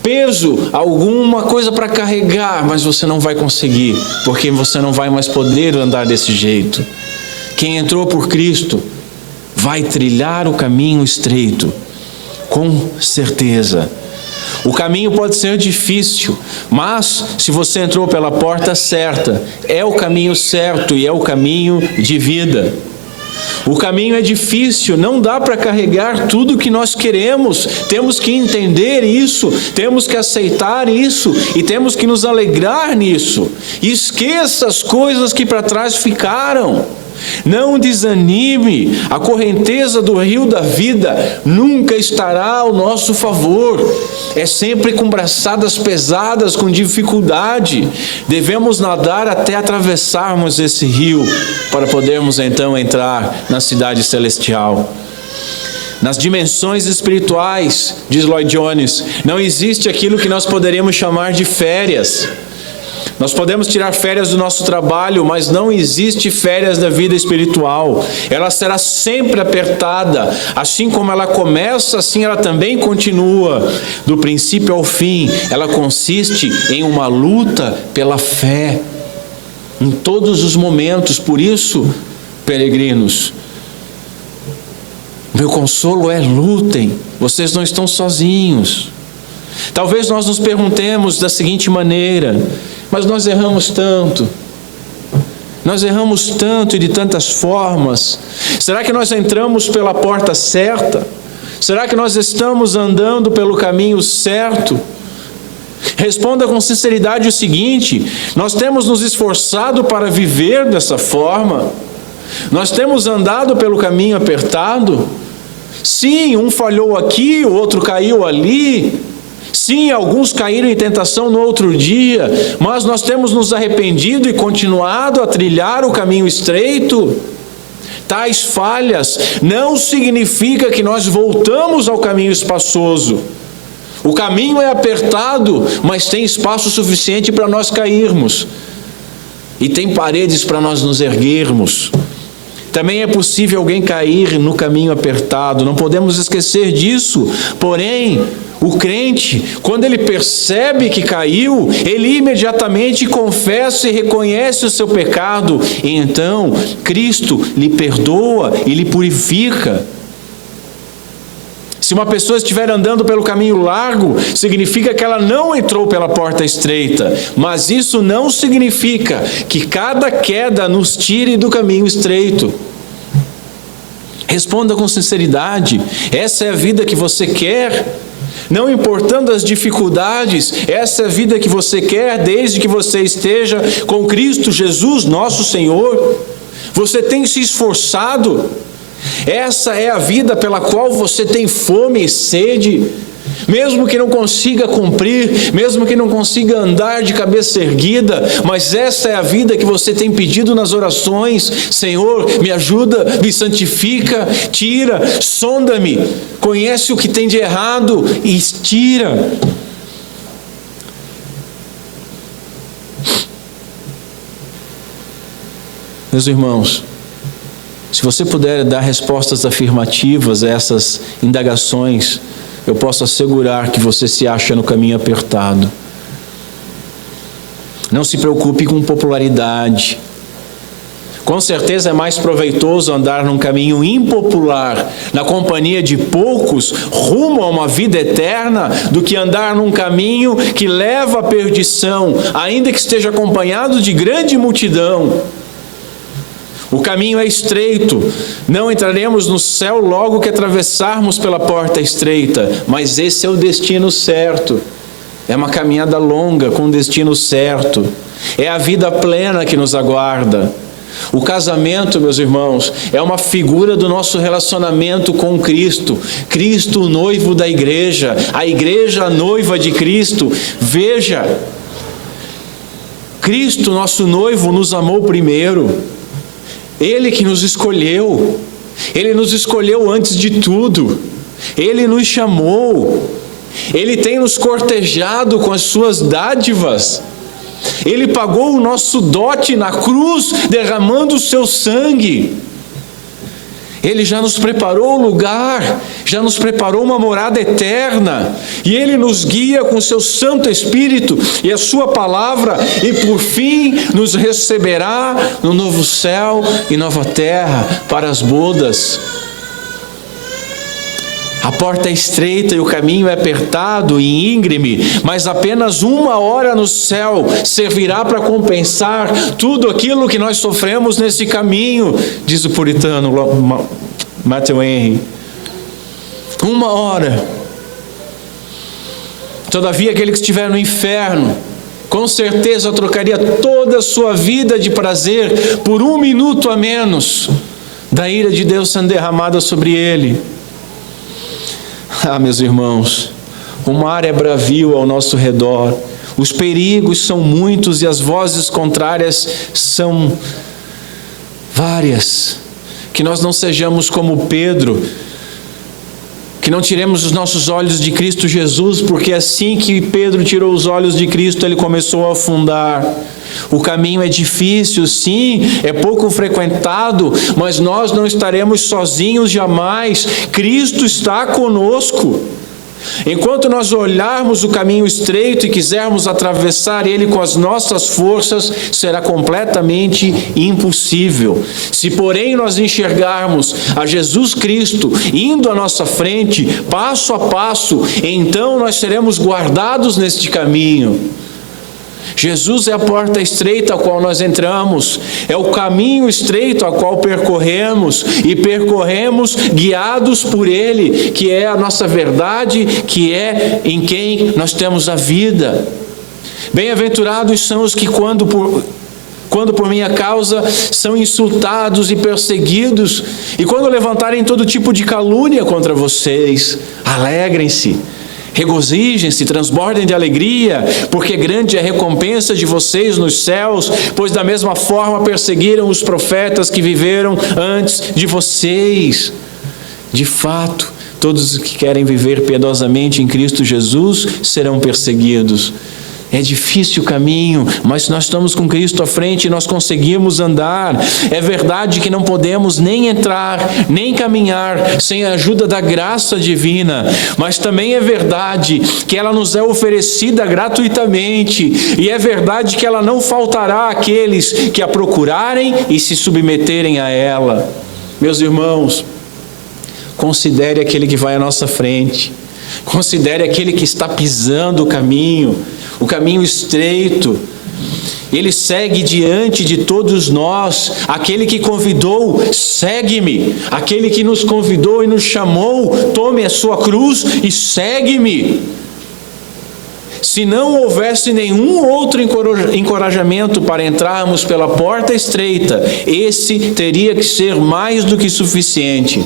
peso, alguma coisa para carregar, mas você não vai conseguir, porque você não vai mais poder andar desse jeito. Quem entrou por Cristo vai trilhar o caminho estreito, com certeza. O caminho pode ser difícil, mas se você entrou pela porta certa, é o caminho certo e é o caminho de vida. O caminho é difícil, não dá para carregar tudo o que nós queremos. Temos que entender isso, temos que aceitar isso e temos que nos alegrar nisso. Esqueça as coisas que para trás ficaram. Não desanime, a correnteza do rio da vida nunca estará ao nosso favor. É sempre com braçadas pesadas, com dificuldade. Devemos nadar até atravessarmos esse rio, para podermos então entrar na cidade celestial. Nas dimensões espirituais, diz Lloyd Jones, não existe aquilo que nós poderíamos chamar de férias. Nós podemos tirar férias do nosso trabalho, mas não existe férias da vida espiritual. Ela será sempre apertada. Assim como ela começa, assim ela também continua. Do princípio ao fim, ela consiste em uma luta pela fé. Em todos os momentos. Por isso, peregrinos, meu consolo é: lutem. Vocês não estão sozinhos. Talvez nós nos perguntemos da seguinte maneira: mas nós erramos tanto. Nós erramos tanto e de tantas formas. Será que nós entramos pela porta certa? Será que nós estamos andando pelo caminho certo? Responda com sinceridade o seguinte: nós temos nos esforçado para viver dessa forma? Nós temos andado pelo caminho apertado? Sim, um falhou aqui, o outro caiu ali. Sim, alguns caíram em tentação no outro dia, mas nós temos nos arrependido e continuado a trilhar o caminho estreito. Tais falhas não significa que nós voltamos ao caminho espaçoso. O caminho é apertado, mas tem espaço suficiente para nós cairmos. E tem paredes para nós nos erguermos. Também é possível alguém cair no caminho apertado, não podemos esquecer disso. Porém, o crente, quando ele percebe que caiu, ele imediatamente confessa e reconhece o seu pecado. E então, Cristo lhe perdoa e lhe purifica. Se uma pessoa estiver andando pelo caminho largo, significa que ela não entrou pela porta estreita. Mas isso não significa que cada queda nos tire do caminho estreito. Responda com sinceridade: essa é a vida que você quer? Não importando as dificuldades, essa é a vida que você quer desde que você esteja com Cristo Jesus, nosso Senhor? Você tem se esforçado? Essa é a vida pela qual você tem fome e sede? Mesmo que não consiga cumprir, mesmo que não consiga andar de cabeça erguida, mas essa é a vida que você tem pedido nas orações: Senhor, me ajuda, me santifica, tira, sonda-me, conhece o que tem de errado e tira. Meus irmãos, se você puder dar respostas afirmativas a essas indagações, eu posso assegurar que você se acha no caminho apertado. Não se preocupe com popularidade. Com certeza é mais proveitoso andar num caminho impopular, na companhia de poucos, rumo a uma vida eterna, do que andar num caminho que leva à perdição, ainda que esteja acompanhado de grande multidão. O caminho é estreito, não entraremos no céu logo que atravessarmos pela porta estreita, mas esse é o destino certo. É uma caminhada longa com destino certo. É a vida plena que nos aguarda. O casamento, meus irmãos, é uma figura do nosso relacionamento com Cristo. Cristo, o noivo da igreja, a igreja, a noiva de Cristo. Veja, Cristo, nosso noivo, nos amou primeiro. Ele que nos escolheu. Ele nos escolheu antes de tudo. Ele nos chamou. Ele tem nos cortejado com as suas dádivas. Ele pagou o nosso dote na cruz, derramando o seu sangue. Ele já nos preparou o lugar, já nos preparou uma morada eterna, e Ele nos guia com o seu Santo Espírito e a sua palavra, e por fim nos receberá no novo céu e nova terra para as bodas. A porta é estreita e o caminho é apertado e íngreme, mas apenas 1 hora no céu servirá para compensar tudo aquilo que nós sofremos nesse caminho, diz o puritano Matthew Henry. 1 hora. Todavia, aquele que estiver no inferno, com certeza trocaria toda a sua vida de prazer por 1 minuto a menos da ira de Deus sendo derramada sobre ele. Ah, meus irmãos, o mar é bravio ao nosso redor, os perigos são muitos e as vozes contrárias são várias. Que nós não sejamos como Pedro, Que não tiremos os nossos olhos de Cristo Jesus, porque assim que Pedro tirou os olhos de Cristo, ele começou a afundar. O caminho é difícil, sim, é pouco frequentado, mas nós não estaremos sozinhos jamais. Cristo está conosco. Enquanto nós olharmos o caminho estreito e quisermos atravessar ele com as nossas forças, será completamente impossível. Se, porém, nós enxergarmos a Jesus Cristo indo à nossa frente, passo a passo, então nós seremos guardados neste caminho. Jesus é a porta estreita a qual nós entramos, é o caminho estreito a qual percorremos, e percorremos guiados por Ele, que é a nossa verdade, que é em quem nós temos a vida. Bem-aventurados são os que quando por minha causa são insultados e perseguidos, e quando levantarem todo tipo de calúnia contra vocês, alegrem-se. Regozijem-se, transbordem de alegria, porque grande é a recompensa de vocês nos céus, pois da mesma forma perseguiram os profetas que viveram antes de vocês. De fato, todos os que querem viver piedosamente em Cristo Jesus serão perseguidos. É difícil o caminho, mas nós estamos com Cristo à frente e nós conseguimos andar. É verdade que não podemos nem entrar, nem caminhar sem a ajuda da graça divina, mas também é verdade que ela nos é oferecida gratuitamente, e é verdade que ela não faltará àqueles que a procurarem e se submeterem a ela. Meus irmãos, considere aquele que vai à nossa frente, considere aquele que está pisando o caminho estreito. Ele segue diante de todos nós. Aquele que convidou, segue-me. Aquele que nos convidou e nos chamou, tome a sua cruz e segue-me. Se não houvesse nenhum outro encorajamento para entrarmos pela porta estreita, esse teria que ser mais do que suficiente.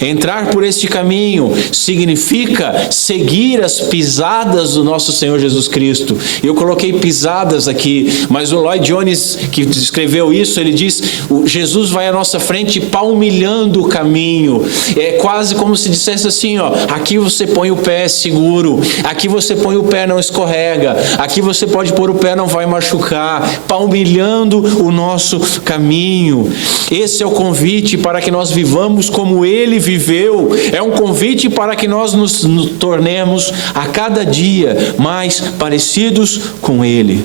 Entrar por este caminho significa seguir as pisadas do nosso Senhor Jesus Cristo. Eu coloquei pisadas aqui, mas o Lloyd Jones, que escreveu isso, ele diz: Jesus vai à nossa frente palmilhando o caminho. É quase como se dissesse assim, ó, aqui você põe o pé seguro, aqui você põe o pé, não escorrega, aqui você pode pôr o pé, não vai machucar, palmilhando o nosso caminho. Esse é o convite para que nós vivamos como Ele viveu. É um convite para que nós nos tornemos a cada dia mais parecidos com Ele.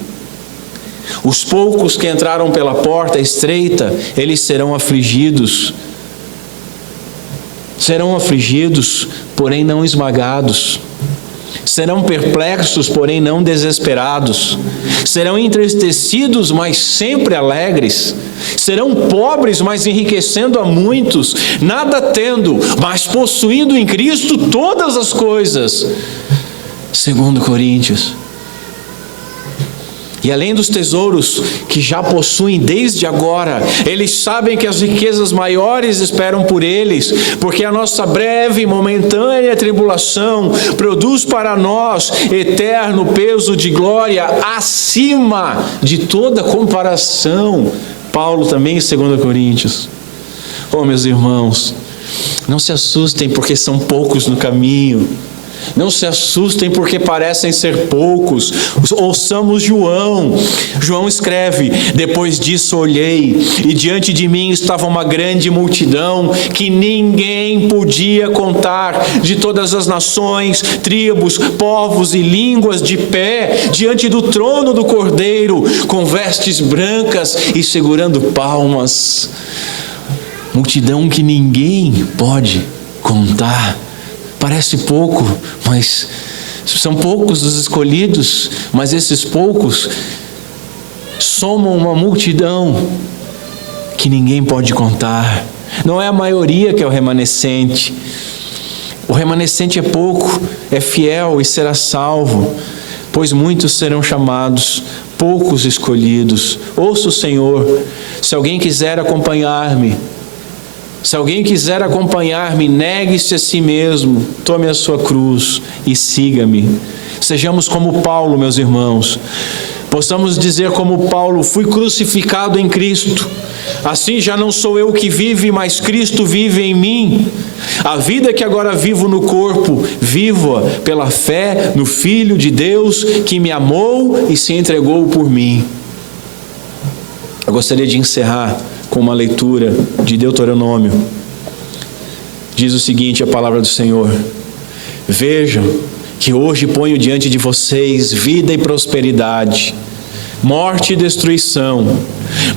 Os poucos que entraram pela porta estreita, eles serão afligidos, porém não esmagados. Serão perplexos, porém não desesperados. Serão entristecidos, mas sempre alegres. Serão pobres, mas enriquecendo a muitos. Nada tendo, mas possuindo em Cristo todas as coisas. 2 Coríntios. E além dos tesouros que já possuem desde agora, eles sabem que as riquezas maiores esperam por eles, porque a nossa breve e momentânea tribulação produz para nós eterno peso de glória acima de toda comparação. Paulo também em 2 Coríntios. Oh, meus irmãos, não se assustem porque são poucos no caminho. Não se assustem porque parecem ser poucos. Ouçamos João. João escreve: depois disso olhei, e diante de mim estava uma grande multidão que ninguém podia contar, de todas as nações, tribos, povos e línguas, de pé diante do trono do Cordeiro, com vestes brancas e segurando palmas. Multidão que ninguém pode contar. Parece pouco, mas são poucos os escolhidos, mas esses poucos somam uma multidão que ninguém pode contar. Não é a maioria que é o remanescente. O remanescente é pouco, é fiel e será salvo, pois muitos serão chamados, poucos escolhidos. Ouça o Senhor: se alguém quiser acompanhar-me, negue-se a si mesmo, tome a sua cruz e siga-me. Sejamos como Paulo, meus irmãos. Possamos dizer como Paulo: fui crucificado em Cristo. Assim já não sou eu que vive, mas Cristo vive em mim. A vida que agora vivo no corpo, vivo-a pela fé no Filho de Deus que me amou e se entregou por mim. Eu gostaria de encerrar com uma leitura de Deuteronômio. Diz o seguinte, a palavra do Senhor: vejam que hoje ponho diante de vocês vida e prosperidade, morte e destruição.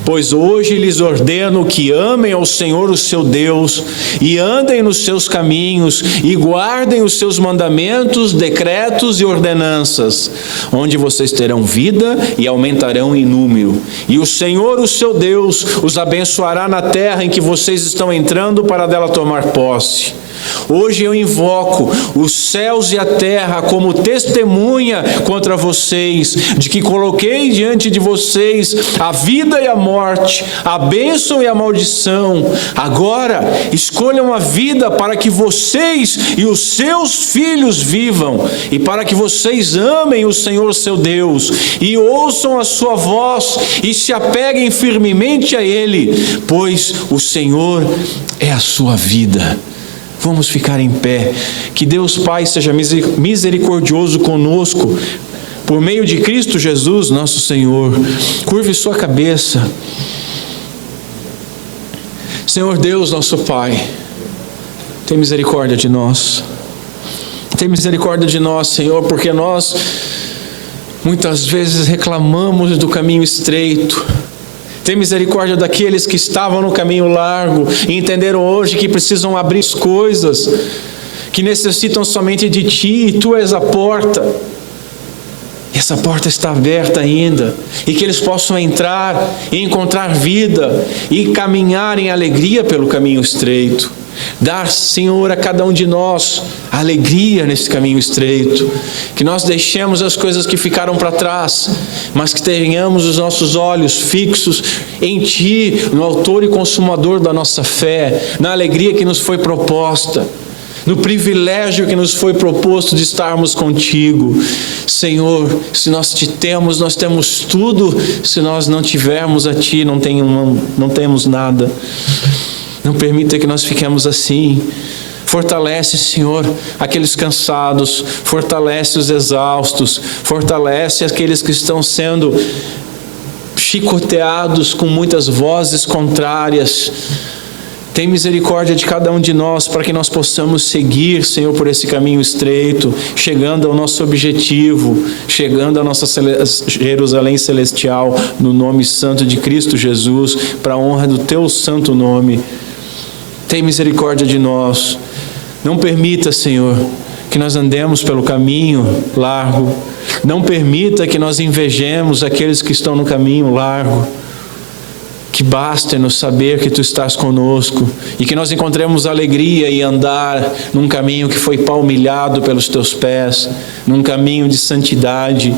Pois hoje lhes ordeno que amem ao Senhor o seu Deus e andem nos seus caminhos e guardem os seus mandamentos, decretos e ordenanças, onde vocês terão vida e aumentarão em número. E o Senhor, o seu Deus, os abençoará na terra em que vocês estão entrando para dela tomar posse. Hoje eu invoco os céus e a terra como testemunha contra vocês, de que coloquei diante de vocês a vida e a morte, a bênção e a maldição. Agora escolham a vida para que vocês e os seus filhos vivam, e para que vocês amem o Senhor seu Deus, e ouçam a sua voz, e se apeguem firmemente a Ele, pois o Senhor é a sua vida. Vamos ficar em pé. Que Deus Pai seja misericordioso conosco, por meio de Cristo Jesus, nosso Senhor. Curve sua cabeça. Senhor Deus, nosso Pai, tem misericórdia de nós. Tem misericórdia de nós, Senhor, porque nós muitas vezes reclamamos do caminho estreito. Tem misericórdia daqueles que estavam no caminho largo e entenderam hoje que precisam abrir as coisas, que necessitam somente de Ti, e Tu és a porta. E essa porta está aberta ainda, e que eles possam entrar e encontrar vida e caminhar em alegria pelo caminho estreito. Dar, Senhor, a cada um de nós alegria nesse caminho estreito, que nós deixemos as coisas que ficaram para trás, mas que tenhamos os nossos olhos fixos em Ti, no autor e consumador da nossa fé, na alegria que nos foi proposta, no privilégio que nos foi proposto de estarmos contigo. Senhor, se nós Te temos, nós temos tudo. Se nós não tivermos a Ti, não temos nada. Não permita que nós fiquemos assim. Fortalece, Senhor, aqueles cansados, fortalece os exaustos, fortalece aqueles que estão sendo chicoteados com muitas vozes contrárias. Tem misericórdia de cada um de nós, para que nós possamos seguir, Senhor, por esse caminho estreito, chegando ao nosso objetivo, chegando à nossa Jerusalém celestial, no nome santo de Cristo Jesus, para a honra do Teu santo nome. Tem misericórdia de nós. Não permita, Senhor, que nós andemos pelo caminho largo. Não permita que nós invejemos aqueles que estão no caminho largo. Que basta-nos saber que Tu estás conosco e que nós encontremos alegria em andar num caminho que foi palmilhado pelos Teus pés, num caminho de santidade.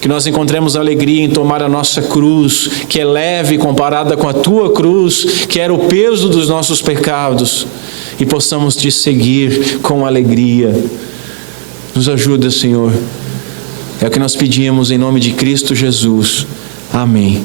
Que nós encontremos alegria em tomar a nossa cruz, que é leve comparada com a Tua cruz, que era o peso dos nossos pecados, e possamos Te seguir com alegria. Nos ajuda, Senhor. É o que nós pedimos em nome de Cristo Jesus. Amém.